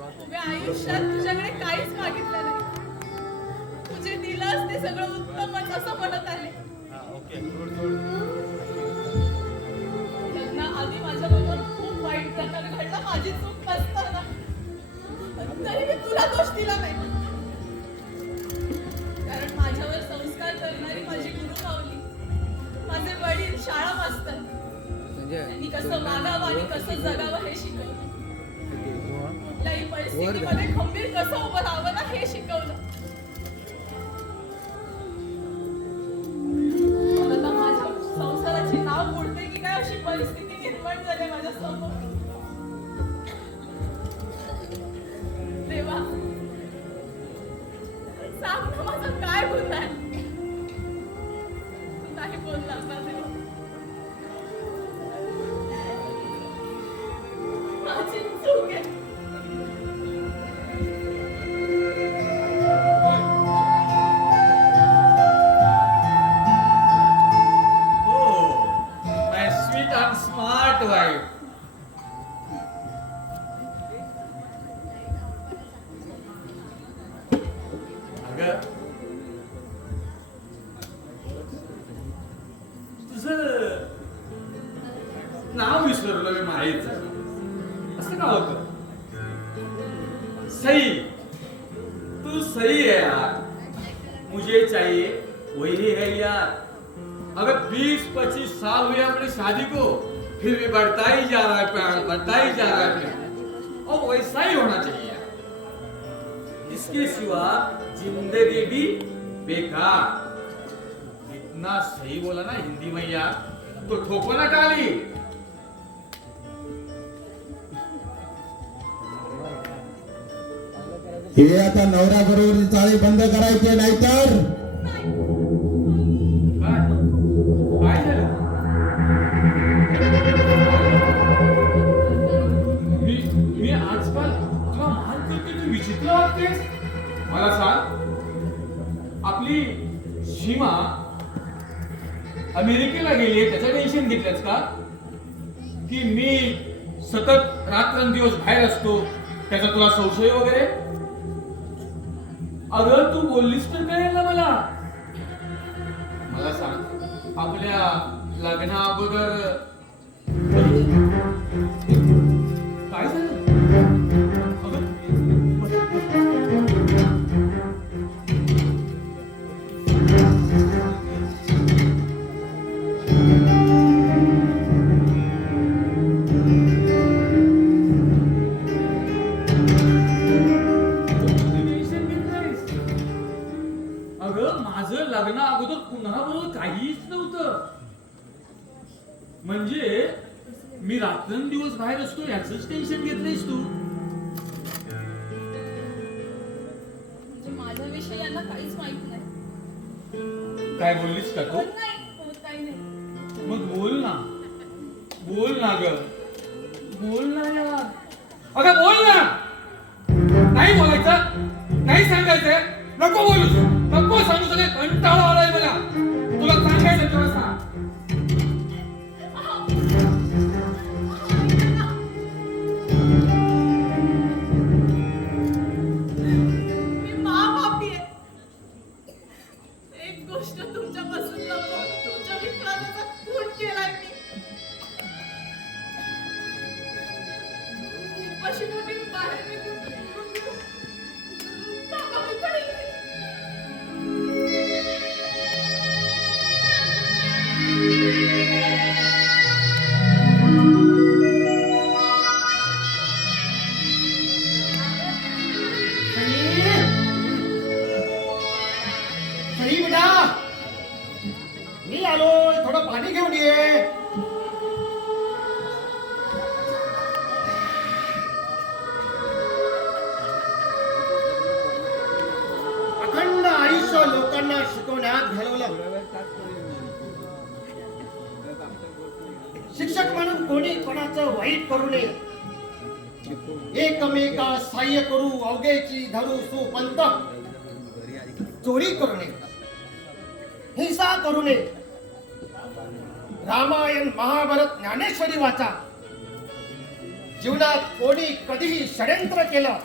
उभ्या आयुष्यात तुझ्याकडे काहीच मागितलं नाही. तुझे दिलंस ते सगळं उत्तमच असं म्हणत आले. लग्नाआधी माझ्याबरोबर खूप वाईट प्रकार घडला. माझी चूक नसताना तरी मी तुला दोष दिला नाही. कारण माझ्यावर संस्कार करणारी माझी गुरु माऊली, माझे वडील शाळा मास्तर, त्यांनी कसं वागावं आणि कसं जगावं हे शिकवलं. कुठल्याही परिस्थितीमध्ये खंबीर कसं उभं राहावं ना हे शिकवलं. आता माझ्या संसाराची नाव मोडते की काय अशी परिस्थिती निर्माण झाली माझ्या समोर. देवा सांग ना माझा काय गुन्हा आहे. तू नाही बोललास ना देवा. माझी चूक आहे. Smart wife. अगं तुझं नाव विसरलं मी माहीत. असं का होतं? सही. तू सही है यार. मुझे चाहिए वही है यार. अगर 20-25 साल हुए अपनी शादी को, फिर भी बढ़ता ही जा रहा है प्यार, बढ़ता ही जा रहा है प्यार. और वैसा ही होना चाहिए. इसके सिवा जिंदगी भी बेकार. इतना सही बोला ना हिंदी में यार, तो ठोको ना टाली. हे आता नवरा बरोबर चाळे बंद करायचे नाहीतर काय झालं? मी आजकाल तुला मान करते तू विचित्र वागतेस. मला सांग, आपली सीमा अमेरिकेला गेली त्याचं टेन्शन घेतलंस का? की मी सतत रात्रंदिवस बाहेर असतो त्याचा तुला संशय वगैरे? अगं तू बोललीस तर कळेल ना मला. मला सांग, आपल्या लग्ना अगोदर काय झालं? अगं माझं लग्ना अगोदर कुणाबरोबर काहीच नव्हतं. म्हणजे मी रात्रंदिवस बाहेर असतो याचंच टेन्शन घेतलंयस तू? म्हणजे माझ्याविषयी यांना काहीच माहित नाही. काय बोललीस का तू? काही नाही. मग बोल ना. बोल ना ग. बोल ना यार. अगं बोल ना. नाही बोलायचं, नाही सांगायचंय. नको बोलूस, नको सांगू. सगळे कंटाळा आलाय मला. तुला सांगायचं तेव्हा सांग. मी महापापी आहे. एक गोष्ट तुमच्यापासून लपवून तुमच्या विश्वासाचा खून केलाय मी. उपाशी पोटी बाहेर निघून टाकावी पडेल. सई बेटा, मी आलो. थोडं पाणी घेऊन ये. अखंड आयुष्य लोकांना शिकवण्यात घालवलं. शिक्षक म्हणून कोणी कोणाचं वाईट करू नये. एकमेका सहाय्य करू, अवघेची धरू सुपंत. चोरी करू नये, हिंसा करू नये. रामायण महाभारत ज्ञानेश्वरी वाचा. जीवनात कोणी कधीही षड्यंत्र केलं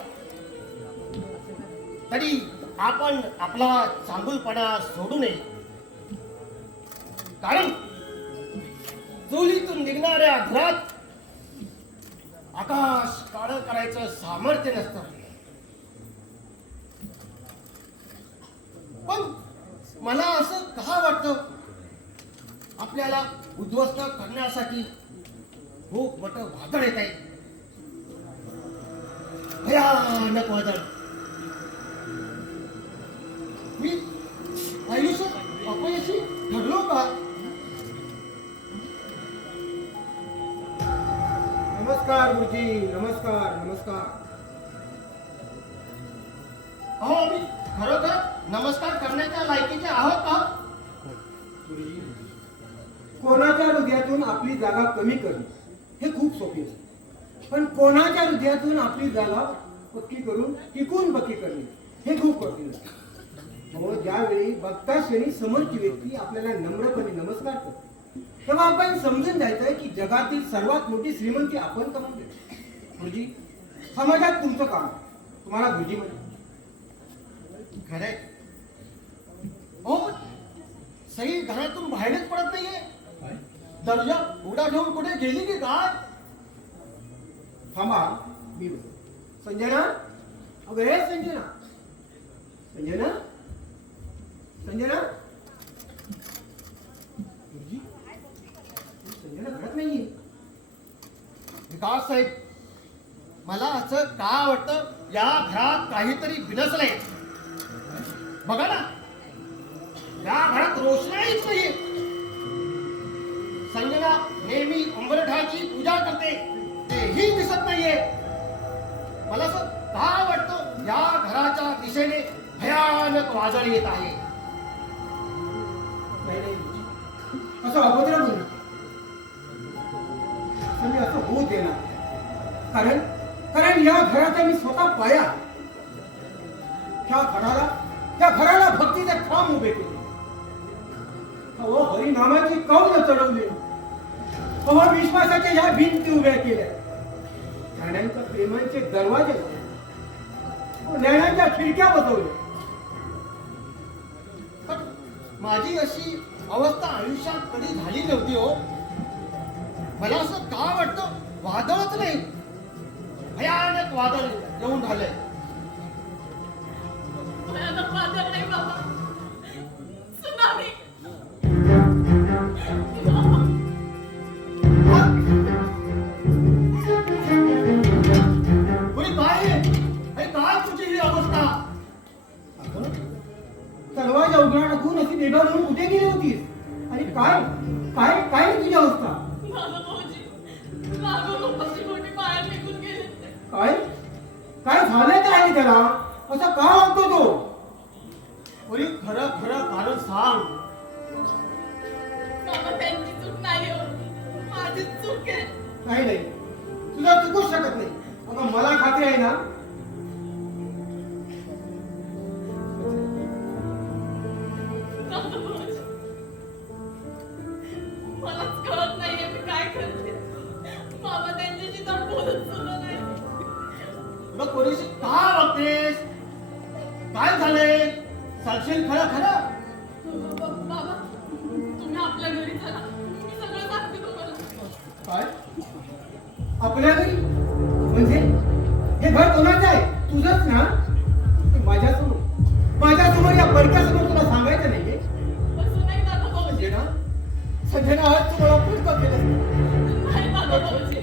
तरी आपण आपला चांगुलपणा सोडू नये. कारण चोलीतून निघणाऱ्या घरात आकाश काळं करायचं सामर्थ्य नसतं. पण मला असं का वाटतं आपल्याला उद्ध्वस्त करण्यासाठी खूप मोठं वादळ येत आहे. भयानक वादळ. मी आयुष्यात अपयशी ठरलो का? नमस्कार गुरुजी. नमस्कार नमस्कार. अहो आम्ही खरोखर नमस्कार करण्याच्या लायकीचे आहोत का? गुरुजी, कोणाच्या हृदयातून आपली जागा कमी करणे हे खूप सोपे असते, पण कोणाच्या हृदयातून आपली जागा पक्की करून टिकून पक्की करणे हे खूप कठीण असते. हो, ज्यावेळी बघता क्षणी समोरची व्यक्ती आपल्याला नम्रपणे नमस्कार करते तेव्हा आपण समजून जायचंय की जगातील सर्वात मोठी श्रीमंती आपण कमवली. गुरुजी, समाजात तुमचं काम आहे. तुम्हाला गुरुजी म्हणजे खरे हो, सई घरातून बाहेरच पडत नाहीये. दर्जा उडा घेऊन कुठे गेली की काय? थांबा, मी बोलतो. संजना, अगं हे संजना, संजना, संजना. गुरुजी, संजना घरात नाहीये. विकास साहेब, मला असं का वाटतं या घरात काहीतरी बिनसलंय. बघा ना, या घरात रोषणाईच नाहीये. संजना नेहमी उंबरठ्याची पूजा करते, तेही दिसत नाहीये. मला असं का वाटतं या घराच्या दिशेने भयानक वादळ येत आहे. नाही नाही गुरुजी, असं अभद्र बोलू नका. असं मी असं होऊ देणार. कारण कारण या घराचा मी स्वतः पाया. त्या घराला भक्तीचे खांब उभे केले. अहो हरिनामाची कौल चढवली. अहो विश्वासाच्या या भिंती उभ्या केल्या. ज्ञानांच्या प्रेमांचे दरवाजे लावले. ज्ञानांच्या खिडक्या बसवल्या. पण माझी अशी अवस्था आयुष्यात कधी झाली नव्हती हो. मला असं का वाटतं वादळच नाही, भयानक वादळ येऊन झालंय. भयानक वादळ नाही बाबा, सुनामी. कोणी काय आहे? हे काय तुझी ही अवस्था? दरवाजा उघडा टाकून अशी बेभान म्हणून कुठे गेली होतीस? आणि काय काय काय रे तुझी अवस्था? बाबा भाऊजी, नागोबापाशी कोणी बाहेर निघून गेले. काय काय झालंय काय आणि त्याला असा का वागतो तो? कोणी खरं खरं कारण सांग. बाबा त्यांची चूक नाही हो, माझीच चूक आहे. नाही नाही, तुला चुकूच शकत नाही. अगं मला खात्री आहे ना. बाबा भाऊजी, मलाच कळत नाहीये मी काय करते. बाबा त्यांच्याशी तर बोलत सुद्धा नाही. मग कोणीशी का वागतेस? काय झालंय? सांगशील खरं खरं? बाबा, तुम्ही आपल्या घरी चला, मी सगळं सांगते तुम्हाला. काय आपल्या घरी म्हणजे हे घर कोणाचं आहे? तुझंच ना. माझ्यासमोर या परक्यासमोर तुला सांगायचं नाहीये. असं नाही बाबा भाऊजी. सध्या आज तुम्हाला पुढचं केलं. नाही बाबा भाऊजी.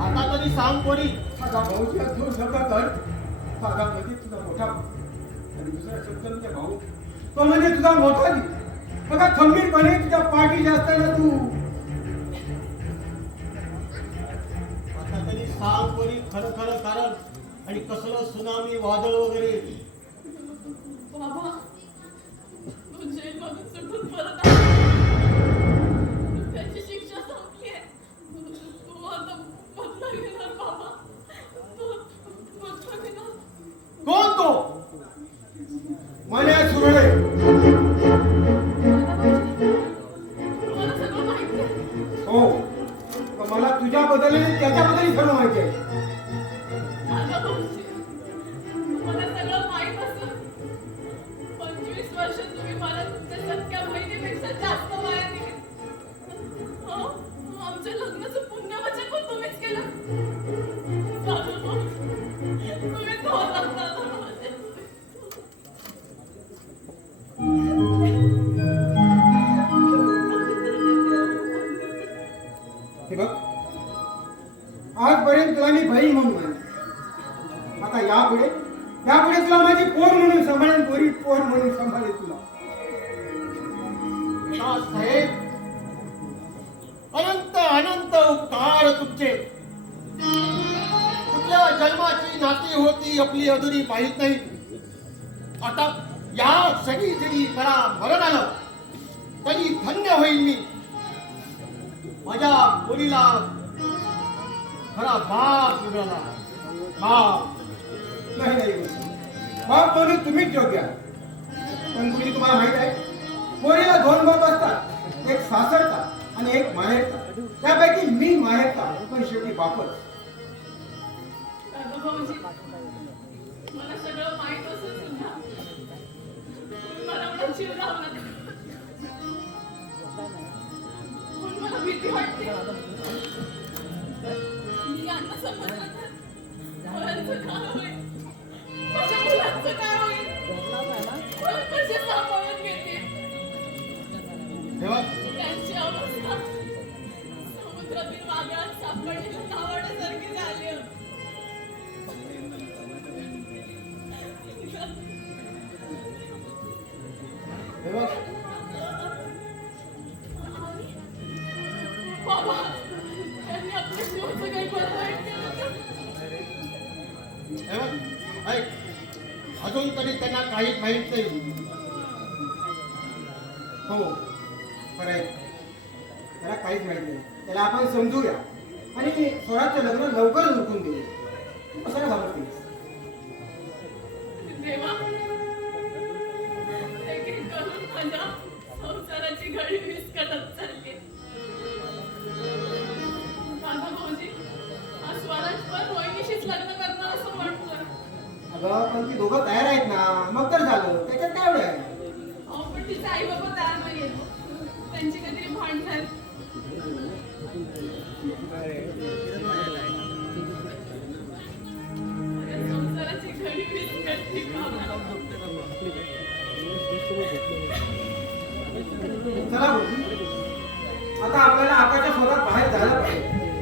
आता तरी सांग कोणी? माझा भाऊची दोन शब्द कर. माझा म्हणजे तुझा मोठा भाऊ आणि दुसरा शब्द म्हणजे भाऊ, तो म्हणजे तुझा मोठा जी. बघा खंबीरपणे तुझ्या पाठीशी असताना तू आता तरी सांग कोणी खरं खरं कारण आणि कसलं सुनामी वादळ वगैरे. बाबा, तू जेलमधून सुटून परत आला. त्याची शिक्षा संपली आहे. तू आता बदला घेणार बाबा. तू बदला घेणार. कोण तो? मने सुरळे. मला हो, पण मला तुझ्याबद्दल आणि त्याच्याबद्दल सर्व माहिती आहे. दादा भाऊजी, तुम्हाला सगळं माहित असेल. 25 वर्ष तुम्ही मला तुमच्या सख्या बहिणीपेक्षा जास्त माया दिली. हो, आमच्या लग्नाचं पुण्यवाचन पण तुम्हीच केलं. दादा भाऊजी, तुम्ही थोरलात दादा भाऊजी. हे बघ, आजपर्यंत तुला मी बहीण म्हणून मानले. आता यापुढे तुला माझी पोर म्हणून सांभाळेन, पोरी पोर म्हणून सांभाळेन तुला. साहेब, अनंत अनंत उपकार तुमचे. कुठल्या जन्माची नाती होती आपली अधुरी माहीत नाही. आता या सगळी जरी मला मरण आलं तरी धन्य होईल मी. माझ्या मुलीला खरा बाप मिळाला. बाप नाही बाप म्हणून तुम्हीच योग्य आहे. पण मुली तुम्हाला माहित आहे, पोरीला 2 बाप असतात, एक सासरचा आणि एक माहेरचा. त्यापैकी मी माहेरचा, पण शेवटी बापच. दादा भाऊजी, मला सगळं माहित असून सुद्धा तुम्ही मला एवढा जीव लावला. म्हणून मला भीती वाटते. मी यांना समजलं तर मुलांचं काय होईल, माझ्या मुलांचं काय होईल, मला कसे सांभाळून घेतील. तेव्हा त्यांची अवस्था समुद्रातील वादळात सापडलेल्या नावाड्यासारखी झाली. तेव्हा बाबा, त्यांनी आपल्या जीवाचं काही बरं वाईट केलं का? ऐक, अजून तरी त्यांना काहीच माहित नाही. हो, खरं आहे. त्याला काहीच माहित नाही. त्याला आपण समजूया आणि स्वराचं लग्न लवकर उरकून देऊ. तू कशाला घाबरतेस? देवा, एक एक करून माझ्या संसाराची घडी विस्कटत चालली. दादा भाऊजी, हा स्वराज पण रोहिणीशीच लग्न करणार असं म्हणतोय. अगं, पण ती दोघं तयार आहेत ना, मग तर झालं. त्याच्यात काय एवढं आहे? अहो, पण तिचे आई बाबा तयार नाहीये. त्यांची काहीतरी भांडण. संसाराची घडी विस्कटली बाबा. चला बोलू. आता आपल्याला आकाशच्या शोधात बाहेर जायला पाहिजे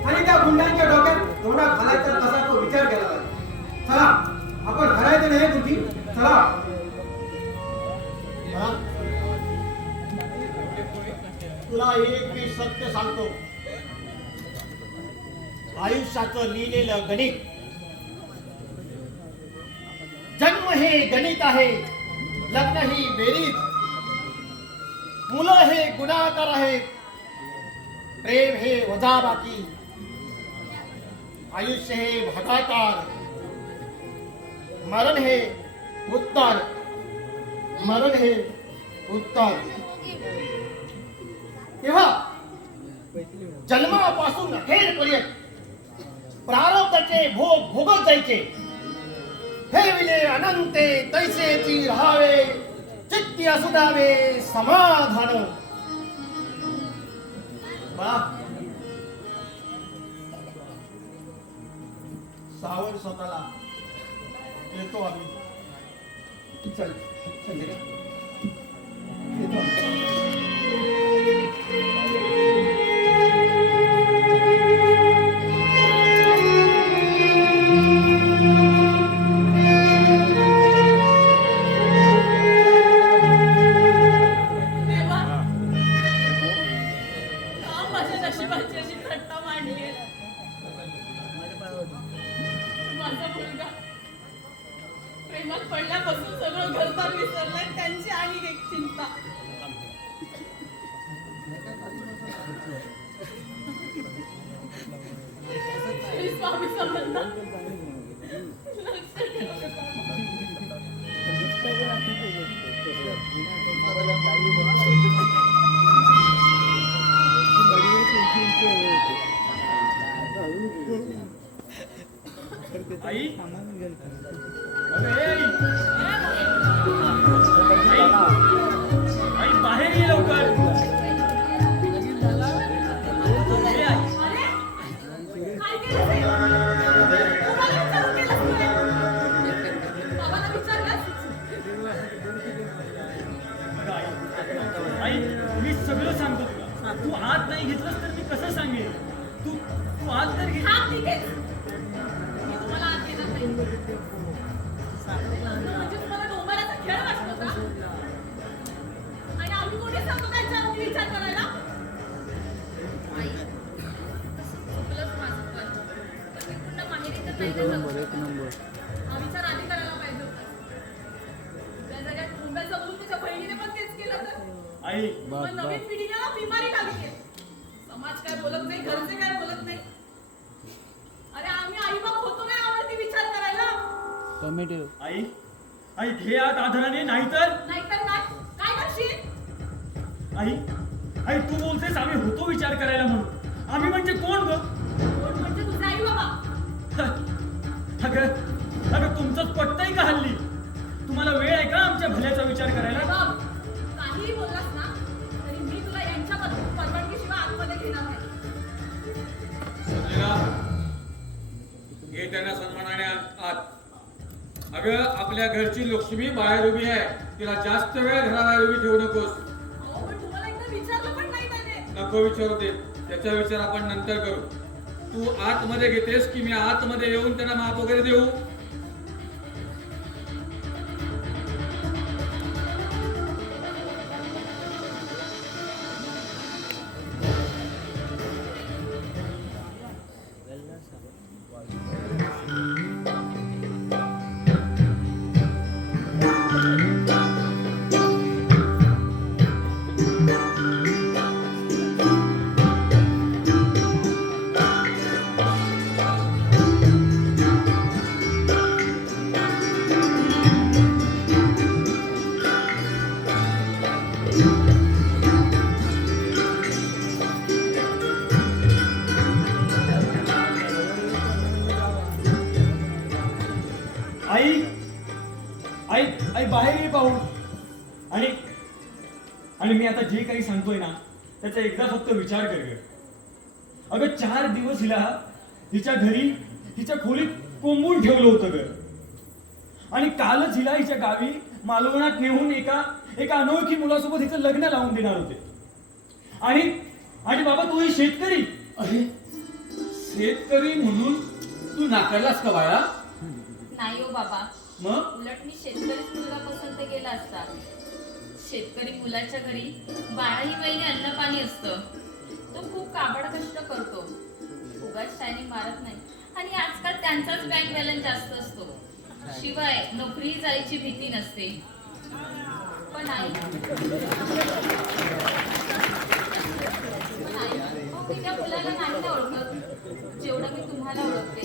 आणि त्या गुंडांच्या डोक्यात थोडा घालायचा तसा तो विचार केला पाहिजे. चला, आपण हरायचं नाही तुझी. चला. हा? तुला एक मी सत्य सांगतो. आयुष्याचं लिहिलेलं गणित, जन्म हे गणित आहे, लग्न ही बेरीज, मुलं हे गुणाकार आहेत, प्रेम हे वजाबाकी, आयुष्य हे भागाकार, मरण हे उत्तर, मरण हे उत्तर. तेव्हा जन्मापासून अखेरपर्यंत प्रारब्धाचे भोग भोगत जायचे. हे विले अनंते तैसेची राहावे, चित्ती असुदावे समाधान. बा सावध स्वतःला येतो आम्ही. चल संजय. येतो. देवा, का माझ्या नशिबाची अशी थट्टा मांडली? माझा मुलगा प्रेमात पडल्यापासून सगळं घरदार विसरलाय. त्यांची आणि एक चिंता. श्री स्वामी समर्थ. लक्ष ठेवा. आई अगं, ए, आई आई बाहेर ये लवकर. ए, आई. अरे काय केलं ते? तुम्हाला विचारून केलंस तू हे? बाबाला विचारलंस? अगं, आई मी सगळं सांगतो तुला. तू आत नाही घेतलंस तर मी कसं सांगेन. तू आत तर घे. हा ठीक आहे. मी तुम्हाला आत घेणार नाही. म्हणजे तुम्हाला डोंबराचा खेळ वाटतो का? आणि आम्ही कोणी सांगतो त्यांच्या अगदी विचार करायला? आई चुकलंच माझं पण मी पुन्हा माहेरी तर नाही ना जाऊ शकत. हा विचार आधी करायला पाहिजे होता. त्या सगळ्या डोंब्याचं बघून तुझ्या बहिणीने पण तेच केलं तर आई मग नवीन पिढीला ना बिमारी लागली आहे. समाज काय बोलत नाही, घरचे काय बोलत नाही. अरे आम्ही आई बाप होतो नाही आवडती विचार करायला. आई आई घे आत आधाराने नाहीतर. नाहीतर काय करशील? आई आई तू बोलतेस आम्ही होतो विचार करायला म्हणून. आम्ही म्हणजे कोण ग? कोण म्हणजे तुझे आई बाबा? अगं तुमचंच पटतंय का हल्ली? तुम्हाला वेळ आहे का आमच्या भल्याचा विचार करायला? बघ, काहीही बोललास ना तरी मी तुला यांच्या परवानगीशिवाय आतमध्ये घेणार नाही. संजना, घे त्यांना सन्मानाने आत. अगं आपल्या घरची लक्ष्मी बाहेर उभी आहे. तिला जास्त वेळ घराबाहेर उभी ठेवू नकोस. अहो पण तुम्हाला एकदा विचारलं पण नाही त्याने. नको विचारू दे. त्याचा विचार आपण नंतर करू. तू आतमध्ये घेतेस की मी आतमध्ये येऊन त्यांना माप वगैरे देऊ? आई आई आई बाहेर ये पाहू. आणि आणि मी आता जे काही सांगतोय ना त्याचा एकदा फक्त विचार कर ग. अगं 4 दिवस हिच्या घरी हिच्या खोलीत कोंबून ठेवलं होतं ग. आणि कालच हिच्या गावी मालवणात नेऊन एका अनोळखी मुलासोबत हिचं लग्न लावून देणार होते. आणि बाबा तोही शेतकरी. अरे शेतकरी म्हणून तू नाकारलास का बाळा? नाही हो बाबा, मग उलट मी शेतकरीच मुलगा पसंत केला असता. शेतकरी मुलाच्या घरी 12ही महिने अन्न पाणी असतं. तो खूप काबाड कष्ट करतो, उगाच शायनिंग मारत नाही. आणि आजकाल त्यांचाच बँक बॅलन्स जास्त असतो. शिवाय नोकरी जायची भीती नसते. पण आई मी त्या मुलाला नाही ना ओळखत जेवढं मी तुम्हाला ओळखते,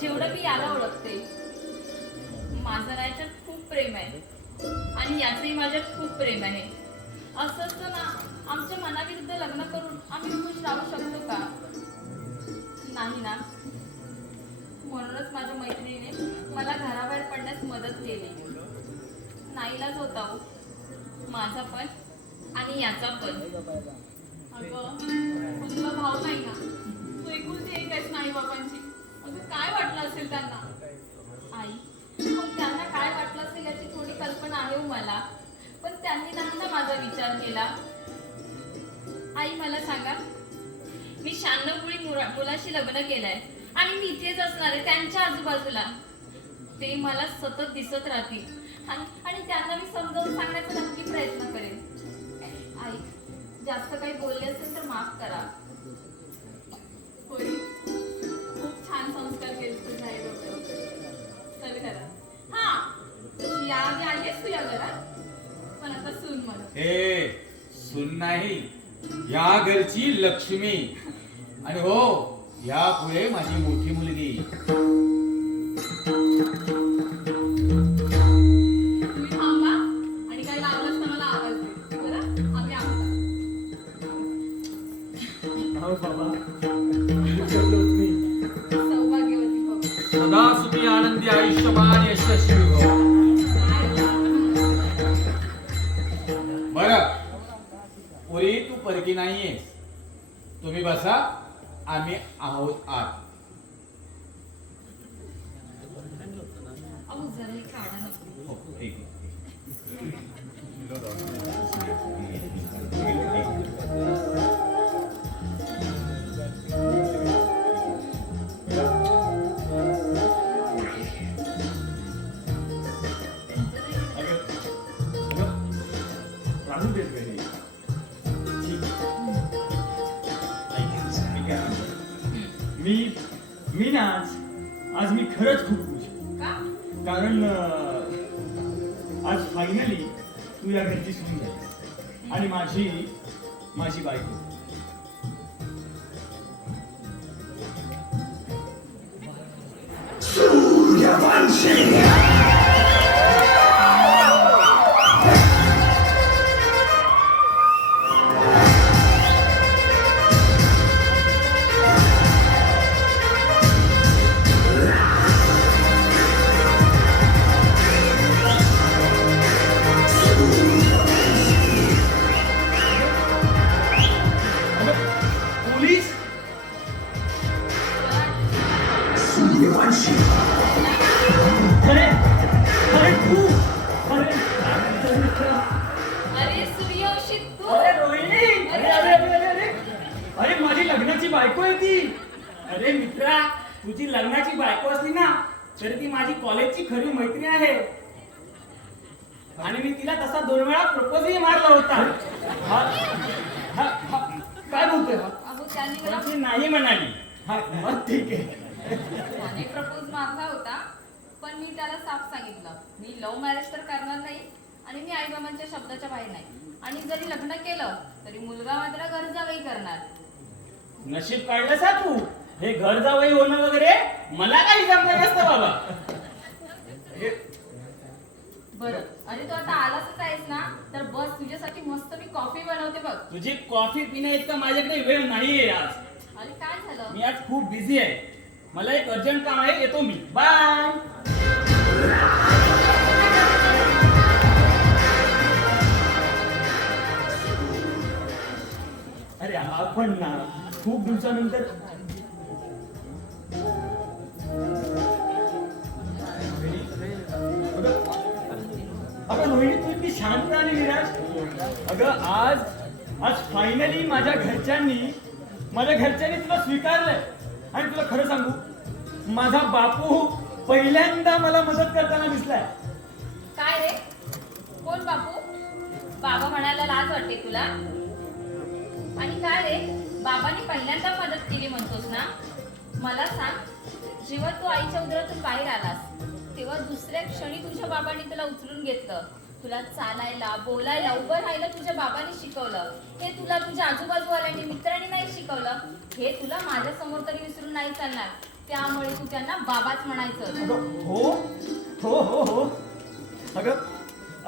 जेवढं मी याला ओळखते. माझं याच्यात खूप प्रेम आहे आणि याचंही माझ्यात खूप प्रेम आहे. असं असतं ना आमच्या मनाविरुद्ध लग्न करून आम्ही खुश राहू शकतो का? नाही ना. म्हणूनच माझ्या मैत्रिणीने मला घराबाहेर पडण्यास मदत केली. नाईलाज होता हो माझा पण आणि याचा पण. अगं पण तुला भाव नाही ना. तू एकुलती एक आहेस नाही बाबांची. अगं काय वाटलं असेल त्यांना? आई पण त्यांना काय वाटलं असेल याची थोडी कल्पना आहे हो मला. पण त्यांनी नाही ना माझा विचार केला. आई मला सांगा, मी 96 मुलाशी लग्न केलंय आणि मी इथेच असणार आहे त्यांच्या आजूबाजूला. ते मला सतत दिसत राहतील आणि त्यांना मी समजावून सांगण्याचा नक्की प्रयत्न करेन. आई जास्त काही बोलले असेल तर माफ करा. होय, खूप छान संस्कार केले तुझ्या आई बाबांनी. चल घरात. हा तशी याआधी आलीस तू या घरात, पण आता सून म्हणून. हे सून नाही, या घरची लक्ष्मी. आणि हो यापुढे माझी मोठी मुलगी. तुम्ही थांबा आणि काही लागलं तर मला आवाज दे. बरं आम्ही आहोत. हो बाबा सौभाग्यवती बाबा. सदा सुखी आनंदी आयुष्यमान यशस्वी हो. बरं पुरी तू परकी नाहीयेस. तुम्ही बसा, आम्ही आहोत आत. अहो जरा हे काढा ना. हो, ठीक आहे. राहून देत घरी. मी ना आज मी खरंच खूप खुश आहे. का? कारण आज फायनली तू या घरची सून झालीस आणि माझी बायको. पोलीस अरे अरे तू अरे अरे सूर्यवंशी तू. अरे रोहिणी अरे अरे अरे अरे अरे अरे माझी लग्नाची बायको आहे ती. अरे मित्रा, तुझी लग्नाची बायको असली ना तर ती माझी कॉलेजची खरी मैत्रीण आहे आणि मी तिला तसा 2 वेळा प्रपोजही मारला होता. काय बोलतोय हा? अहो त्यांनी मला पण ती नाही म्हणाली. मग ठीक आहे. त्याने प्रपोज मारला होता, पण मी त्याला साफ सांगितलं मी लव्ह मॅरेज तर करणार नाही आणि मी आईबाबांच्या शब्दाच्या बाहेर नाही, आणि जरी लग्न केलं तरी मुलगा मात्र घर जावई करणार. नशीब काढलंस हा तू. हे घर जावई होणं वगैरे मला काही जमलं नसतं बाबा. बरं, अरे तू आता आलासच आहेस ना, तर बस तुझ्यासाठी मस्त मी कॉफी बनवते बघ. तुझी कॉफी पिण्या इतका माझ्याकडे वेळ नाहीये आज. अरे काय झालं? मी आज खूप बिझी आहे. मला एक अर्जंट काम आहे, येतो मी. बाय. अरे आपण ना खूप दिवसानंतर अगं रोहिणी तू इतकी शांत आणि निराश. अगं आज फायनली माझ्या घरच्यांनी तुला स्वीकारलंय. आणि तुला खरं सांगू, माझा बापू पहिल्यांदा मला मदत करताना दिसलाय. काय रे? कोण बापू? बाबा म्हणायला लाज वाटते तुला? आणि काय रे, बाबांनी पहिल्यांदा मदत केली म्हणतोस ना? मला सांग, जेव्हा तू आईच्या उदरातून बाहेर आलास तेव्हा दुसऱ्या क्षणी तुझ्या बाबांनी तुला उचलून घेतलं. तुला चालायला, बोलायला, उभं राहायला तुझ्या बाबांनी शिकवलं. हे तुला तुझ्या आजूबाजूवाल्यांनी, मित्रांनी नाही शिकवलं. हे तुला माझ्या समोर तरी विसरून नाही चालणार. त्यामुळे तू त्यांना बाबाच म्हणायचं. अगं हो हो हो हो अगं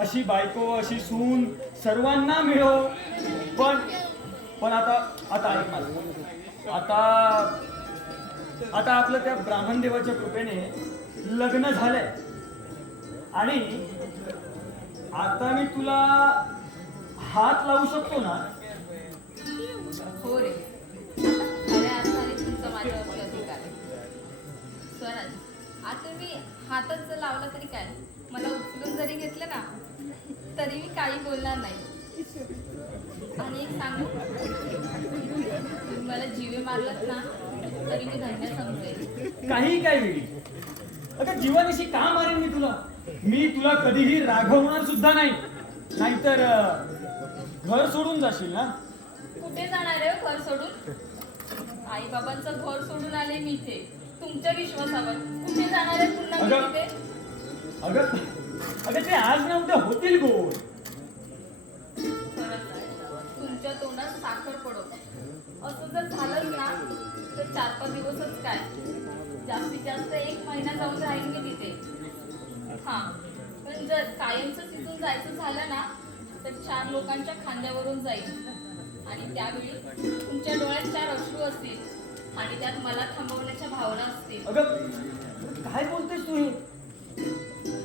अशी बायको, अशी सून सर्वांना मिळो. पण आता ऐक माझं. आता आपलं त्या ब्राह्मण देवाच्या कृपेने लग्न झालंय आणि आता मी तुला हात लावू शकतो ना? हो रे, आता खऱ्या अर्थाने तुमचा माझ्यावरती अधिकार आहे. स्वराज, आता मी हातच जर लावला तरी काय, मला उचलून जरी घेतलं ना तरी मी काही बोलणार नाही. आणि एक सांगू, तुम्ही मला जीवे मारलात ना तरी मी धन्य समजेल. काही काय वेगळी. अगं जीवानिशी का मारेन मी तुला कधीही रागवणार सुद्धा नाही. नाहीतर घर सोडून जाशील ना? कुठे जाणार आहे हो घर सोडून? आई बाबांचं घर सोडून आले मी इथे तुमच्या विश्वासावर. कुठे जाणार आहे पुन्हा मी तिथे? अगं ते आज ना उद्या होतील गोड. तुमच्या तोंडात साखर पडो. असं जर झालंच ना तर 4-5 दिवसच काय, जास्तीत जास्त 1 महिना जाऊन राहीन मी तिथे. हा, पण जर कायमच तिथून जायचं झालं ना तर 4 लोकांच्या खांद्यावरून जाईल आणि त्यावेळी तुमच्या डोळ्यात 4 अश्रू असतील. आणि त्यात मला थांबवण्याच्या भावना असतील. अगं काय बोलतेस तू हे?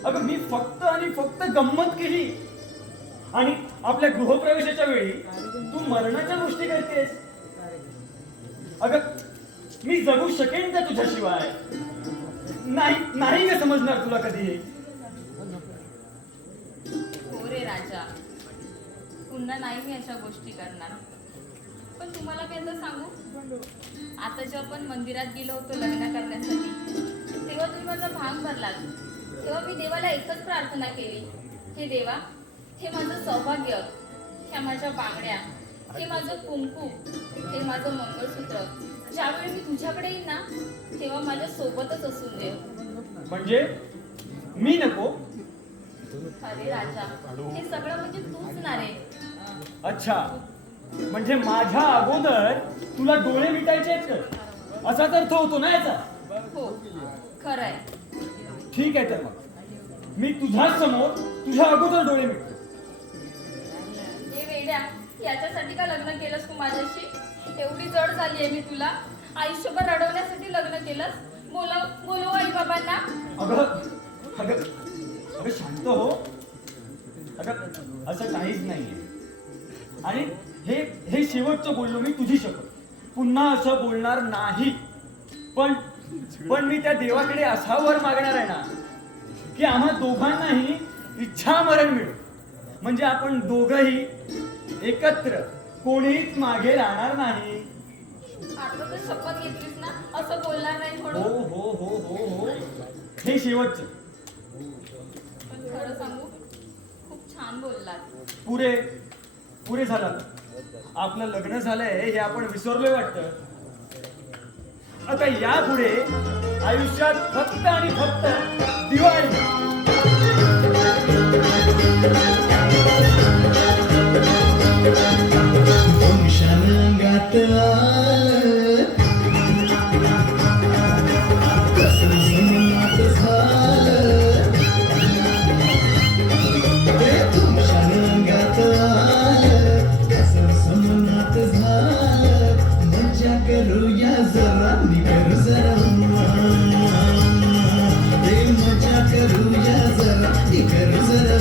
अगं मी फक्त आणि फक्त गंमत केली आणि आपल्या गृहप्रवेशाच्या वेळी तू मरणाच्या गोष्टी करतेस. अगं मी जगू शकेन का तुझ्याशिवाय? नाही नाही का समजणार तुला कधी हे? हो रे राजा, पुन्हा नाही मी अशा गोष्टी करणार. पण तुम्हाला काय तर सांगू, आता जेव्हा आपण मंदिरात गेलो होतो लग्न करण्यासाठी, तेव्हा तुम्ही माझा भांग भरलात. तेव्हा मी देवाला एकच प्रार्थना केली, हे देवा, हे माझं सौभाग्य, ह्या माझ्या बांगड्या, हे माझं कुंकू, हे माझं मंगळसूत्र, ज्यावेळी मी तुझ्याकडे येईन ना तेव्हा माझ्या सोबतच असून दे. म्हणजे मी नको? अरे राजा, हे सगळं म्हणजे तूच ना रे. अच्छा, म्हणजे माझ्या अगोदर तुला डोळे मिटायचे आहेत तर? असाच अर्थ होतो ना याचा? हो, खरंय. ठीक आहे तर मग मी तुझ्याच समोर तुझ्या अगोदर डोळे मिटतो. हे वेड्या, याच्यासाठी का लग्न केलंस तू माझ्याशी? एवढी जड झाली आहे मी तुला. आयुष्यभर रडवण्यासाठी लग्न केलंस? बोलव आई बाबांना. अगं अगं अगं शांत हो. अगं असं काहीच नाहीये आणि हे शेवटचं बोललो मी तुझी शपथ. पुन्हा असं बोलणार नाही. पण मी त्या देवाकडे असा वर मागणार आहे ना की आम्हा दोघांनाही इच्छा मरण मिळो, म्हणजे आपण दोघंही एकत्र, कोणीच मागे राहणार नाही. आता तर शपथ घेतलीस ना, असं बोलणार नाही हो म्हणून. हो हो हो हो हे शेवटचं. पण खरं सांगू, खूप छान बोललात. पुरे झालं. आपलं लग्न झालंय हे आपण विसरलोय वाटतं. आता यापुढे आयुष्यात फक्त आणि फक्त दिवाळी. अंगात कसं समनात झालं ते तुमच्या अंगात कसं समनात झालं. मजा करूया जरा निकर जरा मजा करूया जरा निकर जरा.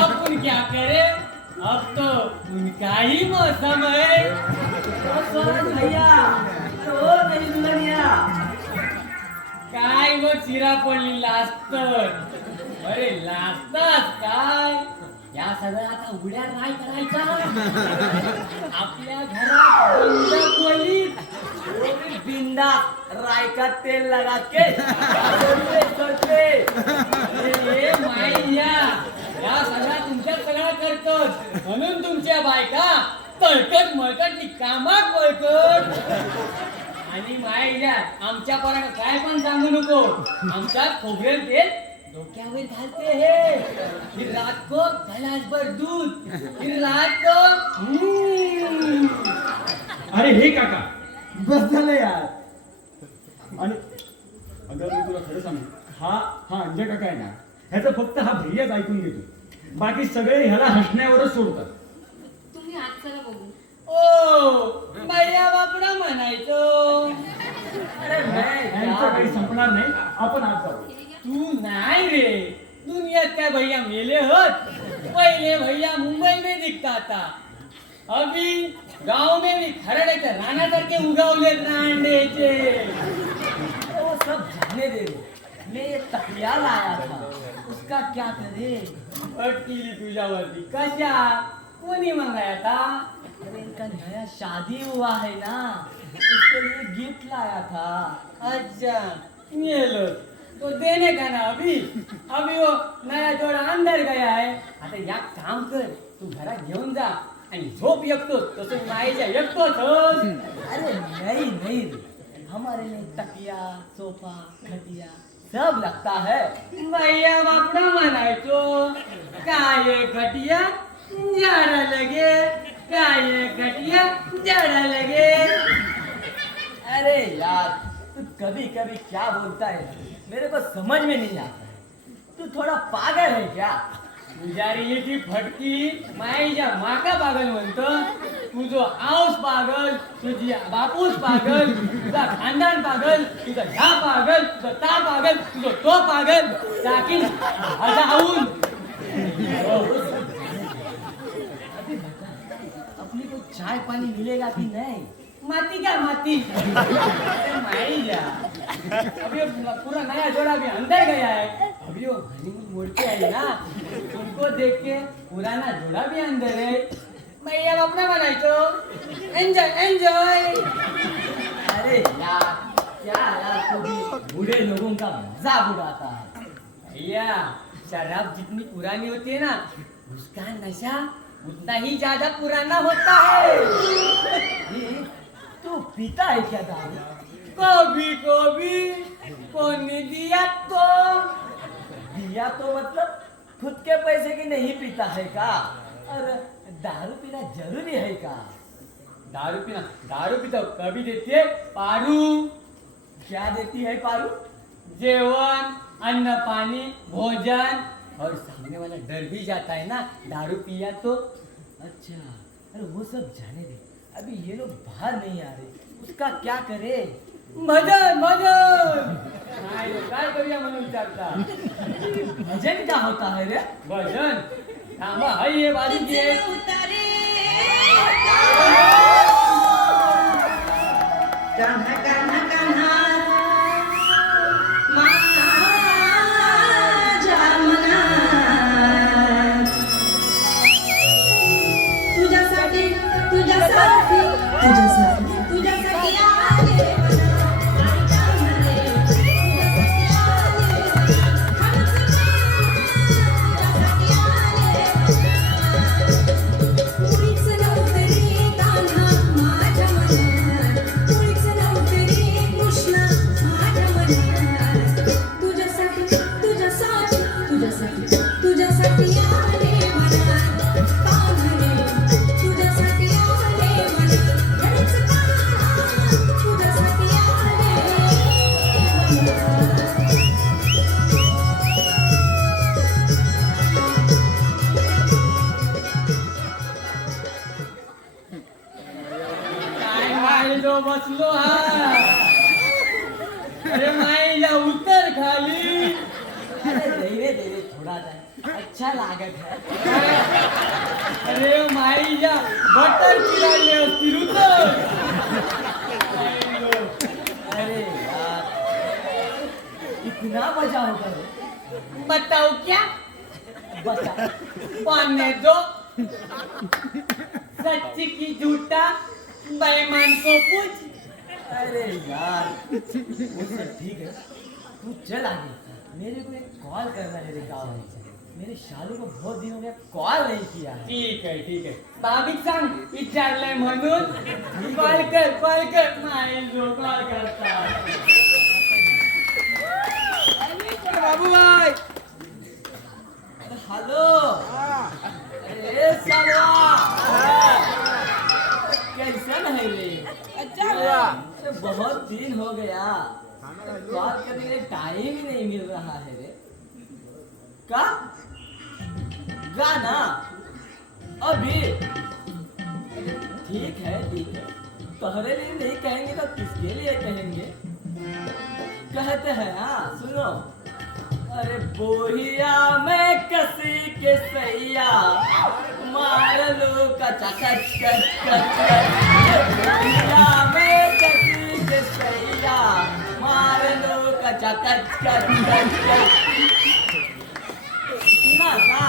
अपन क्या करे, अब तो उनका ही मौसम है। भैया तो मेरी दुल्हनिया काय व चिरा पडली लाजत, अरे लाजतात काय, या सगळ्या आता उड्या नाही करायचा, आपल्या घरात बंद खोलीत बिंदास रायकात तेल लगा के करते। अरे माईया, या सगळ्या तुमच्या सगळ्या करतोच, म्हणून तुमच्या बायका तळकट मळकट कामात बळकट। आणि माईया, आमच्या पोराला काय पण सांगू नको, आमच्यात खोबरेल तेल डोक्यावर घालते हे, फिर रात को गिलास भर दूध, फिर रात को अरे हे काका बस झालं यार. आणि अगं मी तुला खरं सांगू, हा अंजय काका आहे ना, ह्याचं फक्त हा भैयाच ऐकून घेतो, बाकी सगळे ह्याला हसण्यावरच सोडतात. तुम्ही आज चला बघू. ओ भैया बापडा म्हणायचो. ह्यांचं काही संपणार नाही, आपण आज जाऊ. तू नाही रे, दुनियात काय भैया मेले होत, पहले भैया मुंबई में दिखता था, अभी गांव में भी खरड़े रानासारखे उगावले रांडेचे. वो सब जाने दे, मैं ये तकिया लाया था, उसका क्या करे? अटकीली तुझ्यावरती कशा, कोणी मंगाया था? अरे इनका नया शादी हुआ है ना, उसके लिए गिफ्ट लाया था. अच्छा मेलो तो देने का ना, अभी अभी वो नया जोड़ा अंदर गया है. आता या काम कर, तू घरात घेऊन जा आणि झोप एकतोच, तसं माईच्या एकतोच. अरे नहीं नहीं रे, हमारे लिए तकिया सोफा खटिया सब लगता है. भैया बापडा म्हणायचो, काय खटिया झाडा लगे, काय खटिया झाडा लगे. अरे यार, तू कभी कभी क्या बोलता है मेरे को समझ में नहीं आता है. तू थोड़ा पागल है क्या? पुजारी की फटकी माईच्या माका पागल म्हणतो, तुझो आऊस पागल, तुझी बापूस पागल, तुझा खानदान पागल, तुझा ह्या पागल, तुझा ता पागल, तुझो तो पागल, टाकीन हजाऊन. अभी बता, अपनी को चाय पानी मिलेगा कि नहीं? माती क्या माती. माई जा, अभी पूरा नया जोड़ा भी अंदर गया है, अभी वो हनीमून मोड़ के आई ना, उनको देख के पुराना जोड़ा भी अंदर है. भैया बापना बनायचो, एंजॉय एंजॉय. अरे यार, क्या यार, तू भी बूढ़े लोगों का मजाक उड़ाता है. भैया शराब जितनी पुरानी होती है ना, उसका नशा उतना ही ज्यादा पुराना होता है. ये, तू पीता है क्या दारू? कभी कभी कौन दिया तो. दिया तो मतलब खुद के पैसे की नहीं पीता है का? और दारू पीना जरूरी है का? दारू पीता कभी देती है पारू. क्या देती है पारू? जेवण, अन्न पानी, भोजन, और सामने वाला डर भी जाता है ना दारू पिया तो. अच्छा, अरे वो सब जाने दे, अभी ये लोग बाहर नहीं आ रहे, उसका क्या करे? भजन भजन. नाही रे, काय करूया म्हणून विचारता. भजन क्या होता है रे? भजन थांबा, हाय ये बाजू घे. कान्हा कान्हा कान्हा माझ्या मना, तुझ्यासाठी तुझ्यासाठी तुझ्यासाठी तुझ्यासाठी आले बसलो हा. अरे माईला उत्तर खाली. अरे रहने थोड़ा सा अच्छा लागत है. अरे माईया बटर चिरायले असतील उतर. अरे यार इतना मजा होगा रे. बताओ क्या बता. पाने दो सच्ची की झूठा बेईमान को पूछ. अरे यार वो सब ठीक है, तू चल आगे. मेरे को एक कॉल करना है रे गाँव में. मेरे शालू को बहुत दिन हो गया कॉल नहीं किया है. ठीक आहे भाभी सांग विचारलंय म्हणून कॉल कर नाही जो कॉल करता. बाबूभाई हेलो. अरे सालवा कैसन है रे? अच्छा अरे बहुत दिन हो गया, कॉल करने के लिए टाइम ही नहीं मिल रहा है रे. का गाना अभी? ठीक है तुम्हारे लिए नहीं कहेंगे तो किसके लिए कहेंगे? कहते हैं हाँ सुनो. अरे बोहिया में कसी के सैया मार लो कचा कच कच कच. बोहिया में कसी के सैया मार लो कचा कच कच कच कच. सुना का?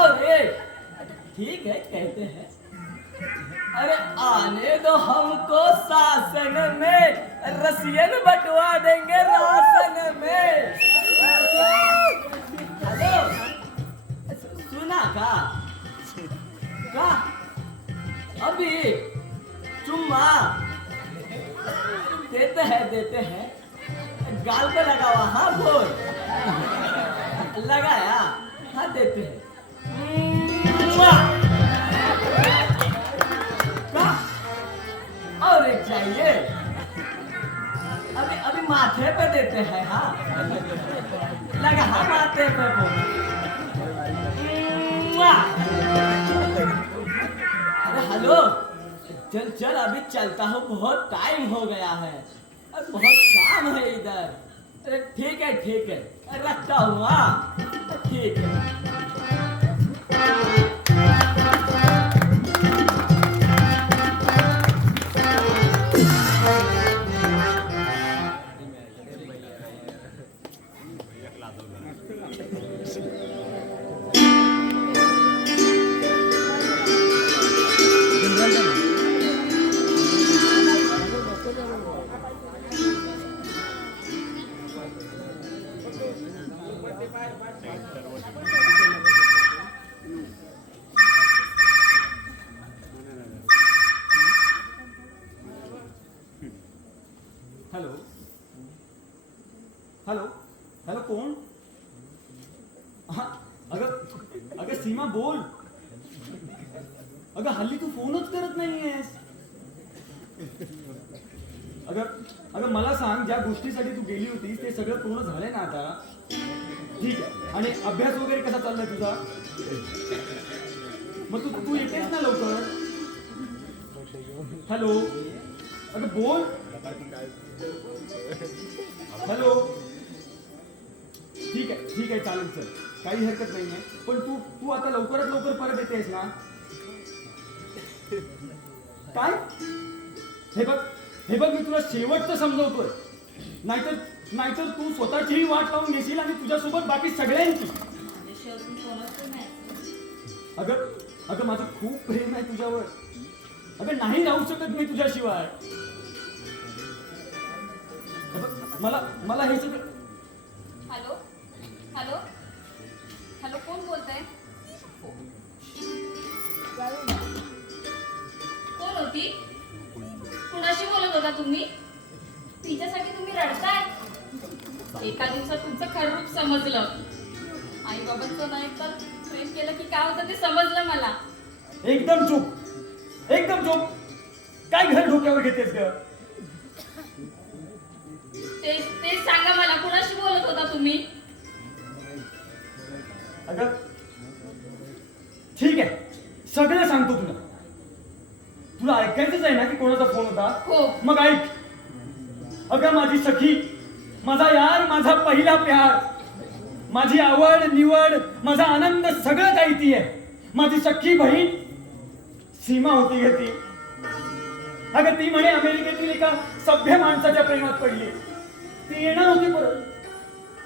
अरे ठीक है कहते हैं. अरे आने दो हमको शासन में, रसियन बंटवा देंगे राशन में. हेलो सुना का अभी चुम्मा देते हैं गाल पे लगा हुआ. हाँ बोल लगाया. हाँ देते हैं. और एक चाहिए. अभी माथे पे देते हैं. हाँ लगा. हाँ माथे पे अरे हेलो चल अभी चलता हूँ, बहुत टाइम हो गया है, बहुत काम है इधर. अरे ठीक है रखता हूँ. हाँ ठीक है. हेलो कोण? हाँ अगं सीमा बोल. अगं हल्ली तू फोनच करत नाहीयेस. अगं मला सांग, ज्या गोष्टीसाठी तू गेली होतीस ते सगळं पूर्ण झालंय ना आता? ठीक आहे. आणि अभ्यास वगैरे कसा चाललाय तुझा? मग तू येतेस ना लवकर? हॅलो अगं बोल. हॅलो ठीक आहे चालेल चल, काही हरकत नाहीये. पण तू आता लवकरात लवकर परत येतेस ना? काय? हे बघ मी तुला शेवटचं समजवतोय, नाहीतर तू स्वतःचीही वाट लावून घेशील आणि तुझ्यासोबत बाकी सगळ्यांची. अगं माझं खूप प्रेम आहे तुझ्यावर. अगं नाही राहू शकत मी तुझ्याशिवाय. मला हे सगळं. हॅलो हॅलो हॅलो कोण बोलतंय? कोण होती? कुणाशी बोलत होता तुम्ही? तिच्यासाठी तुम्ही रडताय? एका दिवसात तुमचं खरं रूप समजलं. आई बाबांचं नाही तर प्रेम केलं की काय होतं ते समजलं मला. एकदम चूप. काय घर डोक्यावर घेतेस ग? तेच सांगा मला, कुणाशी बोलत होता तुम्ही? अगं ठीक आहे, सगळं सांगतो तुला ऐकायचंच आहे ना की कोणाचा फोन होता? हो. मग ऐक. अगं माझी सखी, माझा यार, माझा पहिला प्यार, माझी आवड निवड, माझा आनंद सगळं काही ती आहे. माझी सख्खी बहीण सीमा होती ग ती. अगं ती म्हणे अमेरिकेतील एका सभ्य माणसाच्या प्रेमात पडली. ती येणार होती परत,